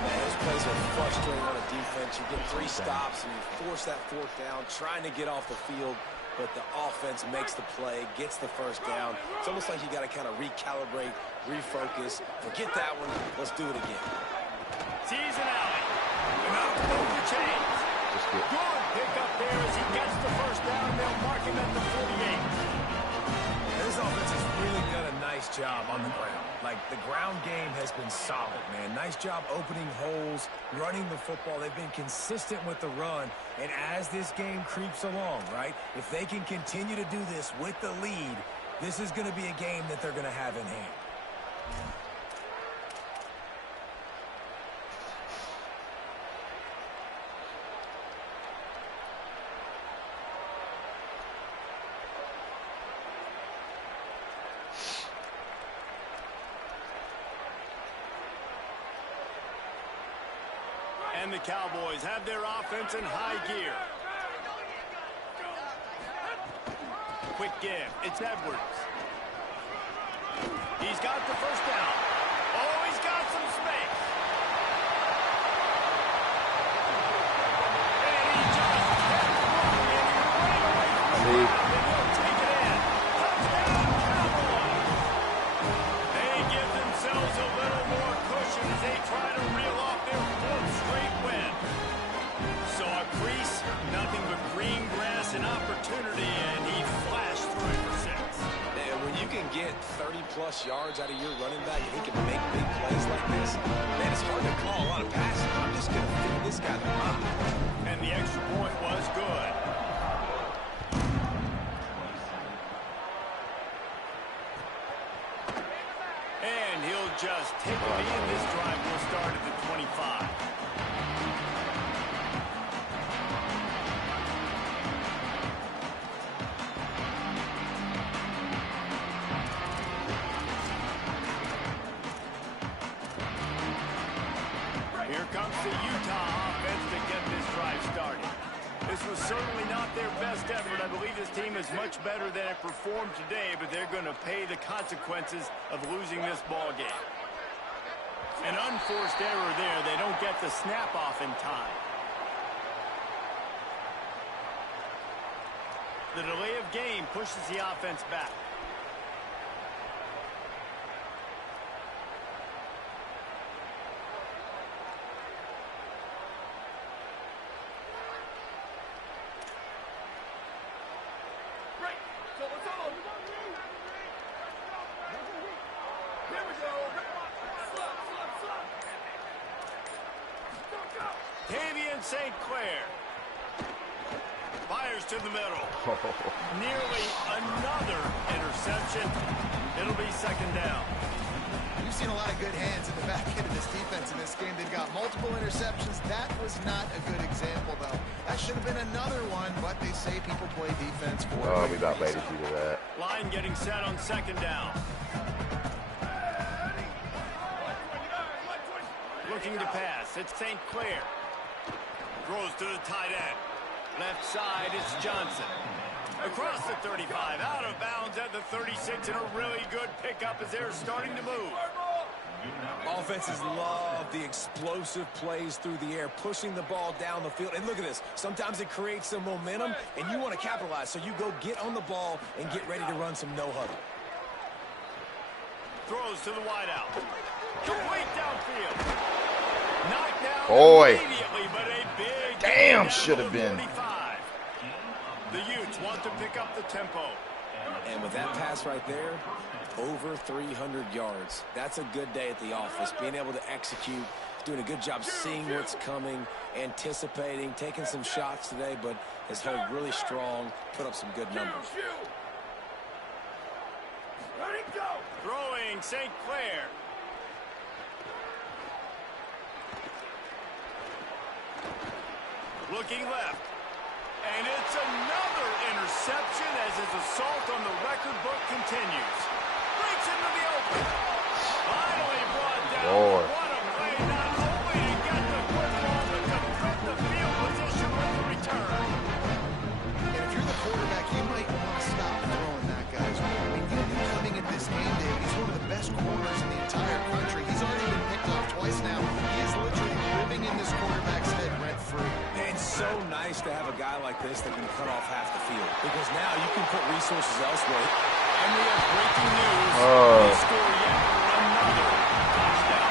Man, those plays are frustrating on a defense. You get 3 stops, and you force that 4th down, trying to get off the field, but the offense makes the play, gets the first down. It's almost like you got to kind of recalibrate, refocus. Forget that one. Let's do it again. Sees an alley. Enough to move the chains. Good pick up there as he gets the first down job on the ground. Like, the ground game has been solid, man. Nice job opening holes, running the football. They've been consistent with the run. And as this game creeps along, right, if they can continue to do this with the lead, this is going to be a game that they're going to have in hand. And the Cowboys have their offense in high gear. Quick give. It's Edwards. He's got the first down. Oh, he's got some space. And he just kept moving, and he ran away from the run, and he'll take it in. Touchdown, Cowboys. They give themselves a little more cushion as they try to reel off their fourth straight win. So a crease, nothing but green grass and opportunity, and he flashed through it for 6. And when you can get 30-plus yards out of your running back and he can make big plays like this, man, it's hard to call a lot of passes. I'm just going to feed this guy the rock. And the extra point was good. And he'll just take a lead. This drive will start at the 25. Here comes the Utah offense to get this drive started. This was certainly not their best effort. I believe this team is much better than it performed today, but they're going to pay the consequences of losing this ball game. An unforced error there. They don't get the snap off in time. The delay of game pushes the offense back. Tavian St. Clair fires to the middle. Nearly another interception. It'll be second down. You've seen a lot of good hands in the back end of this defense in this game. They've got multiple interceptions. That was not a good example, though. That should have been another one, but they say people play defense for Oh, we about ready to do that. Line getting set on second down. Looking to pass. It's St. Clair. Throws to the tight end. Left side, it's Johnson. Across the 35, out of bounds at the 36, and a really good pickup as they're starting to move. Offenses love the explosive plays through the air, pushing the ball down the field. And look at this. Sometimes it creates some momentum, and you want to capitalize. So you go get on the ball and get ready to run some no-huddle. Throws to the wideout. Complete downfield. Knocked down immediately, but a big Damn, should have been. 45. The Utes want to pick up the tempo. And with that pass right there, over 300 yards. That's a good day at the office. Being able to execute, doing a good job seeing what's coming, anticipating, taking some shots today, but has held really strong, put up some good numbers. Throwing St. Clair. Looking left. And it's another interception as his assault on the record book continues. Breaks into the open. Finally brought down. Lord. What a play, not only to get the football, but to put the field position with the return. And if you're the quarterback, you might want to stop throwing that, guys. I mean, you knew coming into this game, David, he's one of the best corners in the entire country. He's already been picked off twice now. He is literally living in this quarterback's head rent-free. It's so nice to have a guy like this that can cut off half the field, because now you can put resources elsewhere. And we have breaking news. They score yet another touchdown.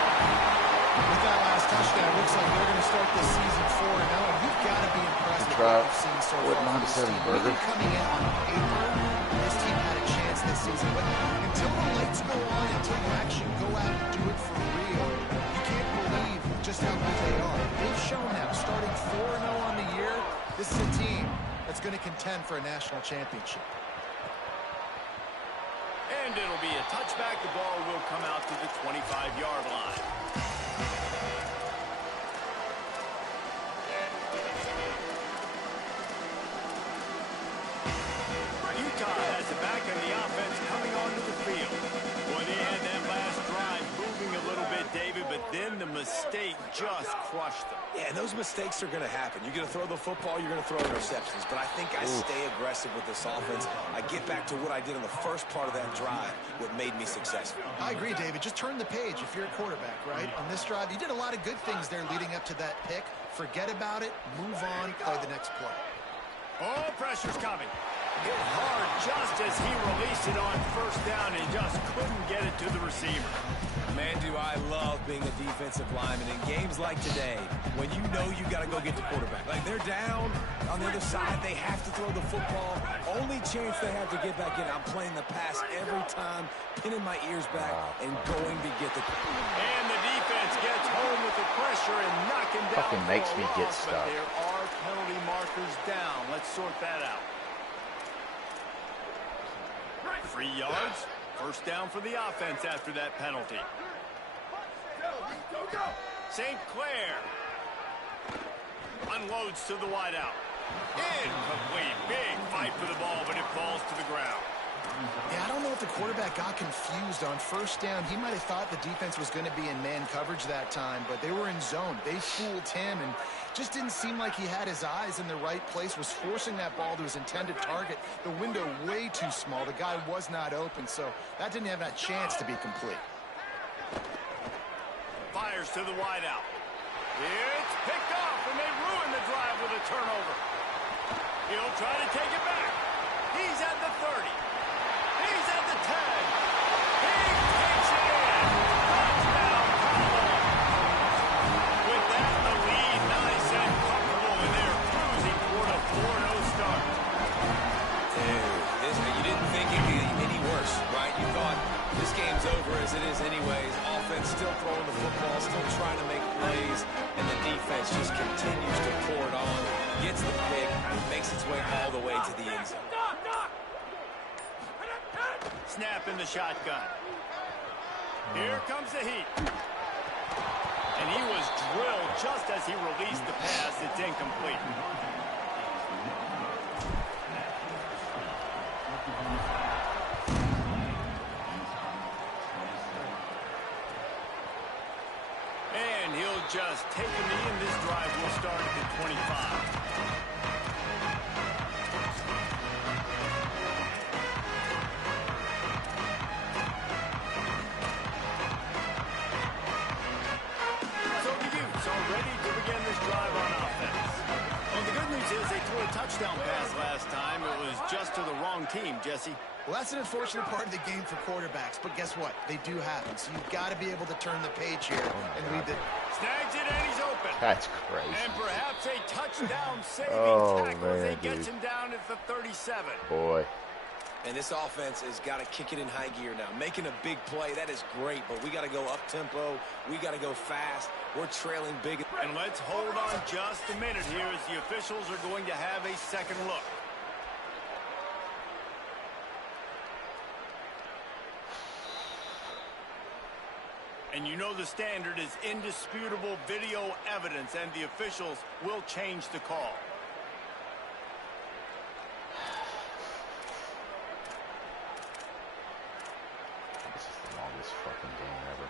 With that last touchdown, it looks like they're going to start this season 4-0. You've You've got to be impressed with Try what you've seen so what far from this 97 team. burger. Maybe coming in on paper, this team had a chance this season, but until the lights go on, until you actually go out and do it for real, you can't believe just how good they are. They've shown now, starting 4-0 on the year, this is a team that's going to contend for a national championship. And it'll be a touchback. The ball will come out to the 25-yard line. Utah has it back and the offense coming onto the field. Boy, they had that last drive moving a little bit, David, but then the mistake just crushed them. Yeah, and those mistakes are going to happen. You're going to throw the football, you're going to throw interceptions. But I think I stay aggressive with this offense. I get back to what I did in the first part of that drive, what made me successful. I agree, David. Just turn the page if you're a quarterback, right? On this drive, you did a lot of good things there leading up to that pick. Forget about it, move on, play the next play. Oh, pressure's coming. Hit hard just as he released it on first down and just couldn't get it to the receiver. Man, do I love being a defensive lineman in games like today when you know you got to go get the quarterback. Like, they're down on the other side. They have to throw the football. Only chance they have to get back in. I'm playing the pass every time, pinning my ears back and going to get the quarterback. And the defense gets home with the pressure and knocking down. Fucking makes me get But stuck. there are penalty markers down. Let's sort that out. 3 yards. First down for the offense after that penalty. St. Clair unloads to the wideout. Incomplete. Big fight for the ball, but it falls to the ground. Yeah, I don't know if the quarterback got confused on first down. He might have thought the defense was going to be in man coverage that time, but they were in zone. They fooled him and just didn't seem like he had his eyes in the right place, was forcing that ball to his intended target. The window way too small. The guy was not open, so that didn't have that chance to be complete. Fires to the wideout. It's picked off, and they ruin the drive with a turnover. He'll try to take it back. He's at the 30. He's at the 10. He takes it in. Touchdown, Cowboys. With that, the lead nice and comfortable, and they're cruising toward a 4-0 start. Dude, you didn't think it could be any worse, right? You thought this game's over as it is anyways. Offense still throwing the football, still trying to make plays, and the defense just continues to pour it on, gets the pick, and makes its way all the way to the end zone. Snap in the shotgun. Here comes the heat. And he was drilled just as he released the pass. It's incomplete. And he'll just take a knee, and this drive will start at the 25. Touchdown pass last time. It was just to the wrong team, Jesse. Well, that's an unfortunate part of the game for quarterbacks, but guess what? They do happen, so you've got to be able to turn the page here and lead the... Snags it, and he's open. That's crazy. And perhaps a touchdown-saving tackle as he gets him down at the 37. Boy. And this offense has got to kick it in high gear now. Making a big play, that is great, but we got to go up-tempo. We got to go fast. We're trailing big. And let's hold on just a minute here as the officials are going to have a second look. And you know the standard is indisputable video evidence, and the officials will change the call. Fucking game ever.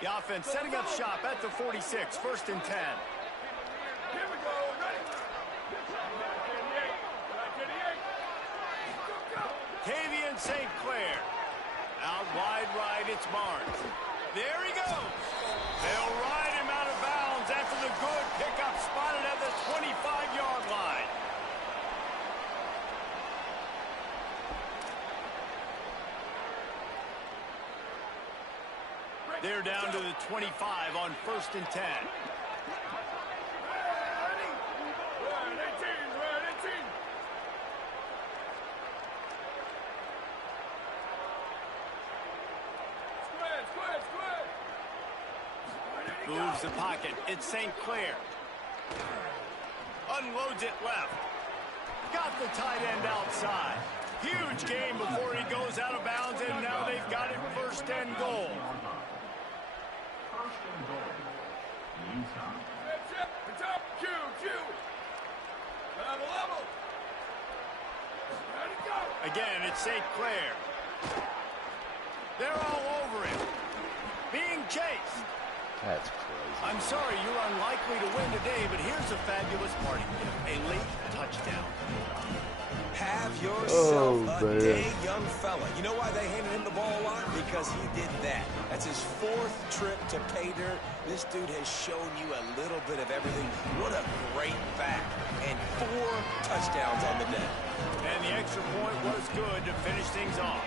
The offense setting up shop at the 46, 1st and 10. Here we go. Tavian St. Clair. Out wide right, it's Barnes. There he goes. They'll ride him out of bounds after the good pickup spotted at the 25-yard line. They're down to the 25 on 1st and 10. Moves the pocket. It's St. Clair. Unloads it left. Got the tight end outside. Huge gain before he goes out of bounds, and now they've got it first and goal. Again, it's St. Clair. They're all over him. Being chased. That's crazy. I'm sorry you're unlikely to win today, but here's a fabulous party gift. A late touchdown. Have yourself a man. day, young fella. You know why they handed him the ball a lot? Because he did that. That's his 4th trip to pay dirt. This dude has shown you a little bit of everything. What a great back. And 4 touchdowns on the day. And the extra point was good to finish things off.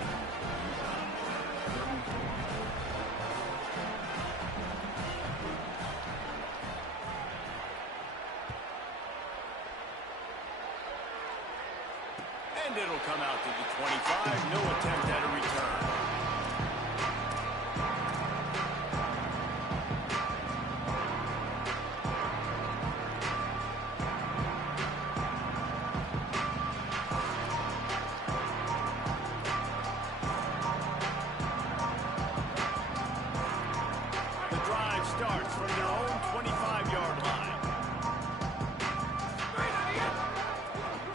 And it'll come out to the 25. No attempt at a return. The drive starts from their own 25-yard line.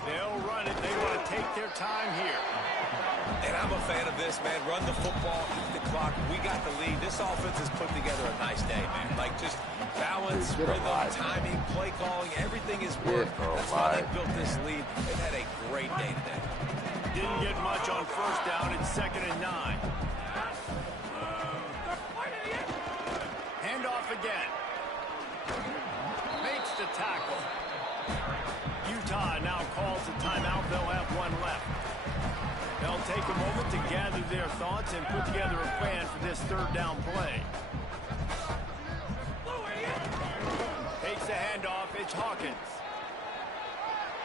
They'll run it. They want to take their time here. And I'm a fan of this, man. Run the football, eat the clock. We got the lead. This offense has put together a nice day, man. Like, just balance, Get rhythm, alive. timing, play calling, everything is worked. Get That's why they alive. built this lead. They've had a great day today. Didn't get much on first down. It's 2nd and 9. Handoff again. Makes the tackle. Utah now calls a timeout. They'll have one left. They'll take a moment to gather their thoughts and put together a plan for this 3rd down play. Takes the handoff. It's Hawkins.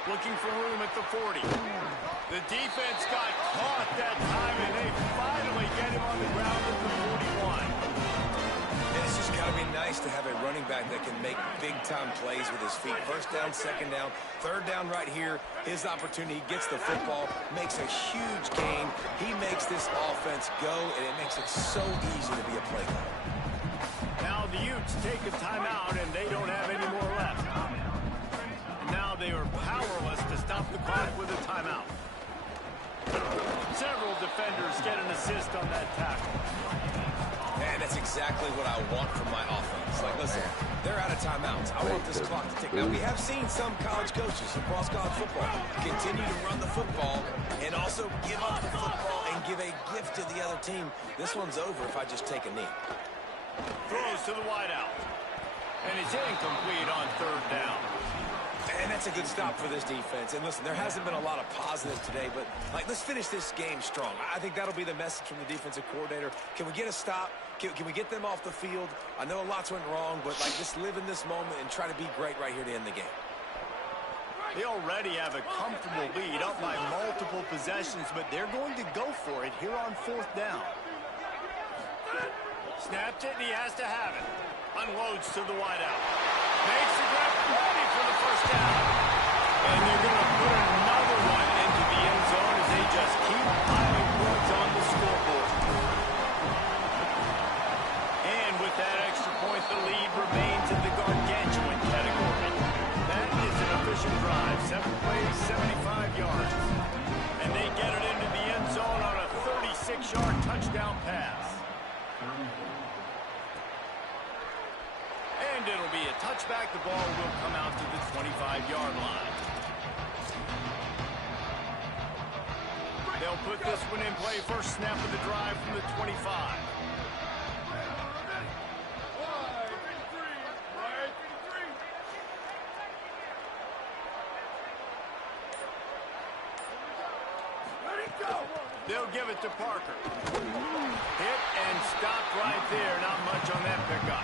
Looking for room at the 40. The defense got caught that time, and they finally get him on the ground at the 41. And it's just got to be nice to have a running back that can make big-time plays with his feet. 1st down, 2nd down, 3rd down right here. His opportunity, gets the football, makes a huge gain. He makes this offense go, and it makes it so easy to be a play caller. Now the Utes take a timeout, and they don't have any more left. Now they are powerless to stop the clock with a timeout. Several defenders get an assist on that tackle. And that's exactly what I want from my offense. Like, listen, they're out of timeouts. I want this clock to tick. Now, we have seen some college coaches across college football continue to run the football and also give up the football and give a gift to the other team. This one's over if I just take a knee. Throws to the wideout. And it's incomplete on 3rd down. And that's a good stop for this defense. And listen, there hasn't been a lot of positive today, but let's finish this game strong. I think that'll be the message from the defensive coordinator. Can we get a stop? Can we get them off the field? I know lots went wrong, but just live in this moment and try to be great right here to end the game. They already have a comfortable lead up by multiple possessions, but they're going to go for it here on 4th down. Snapped it, and he has to have it. Unloads to the wideout. Makes the grab, ready for the 1st down. And they're going to put another one into the end zone as they just keep piling points on the scoreboard. And with that extra point, the lead remains in the gargantuan category. That is an efficient drive. 7 plays, 75 yards. And they get it into the end zone on a 36-yard touchdown pass. And it'll be a touchback. The ball will come out to the 25-yard line. They'll put this one in play. First snap of the drive from the 25. They'll give it to Parker. Hit and stopped right there. Not much on that pickup.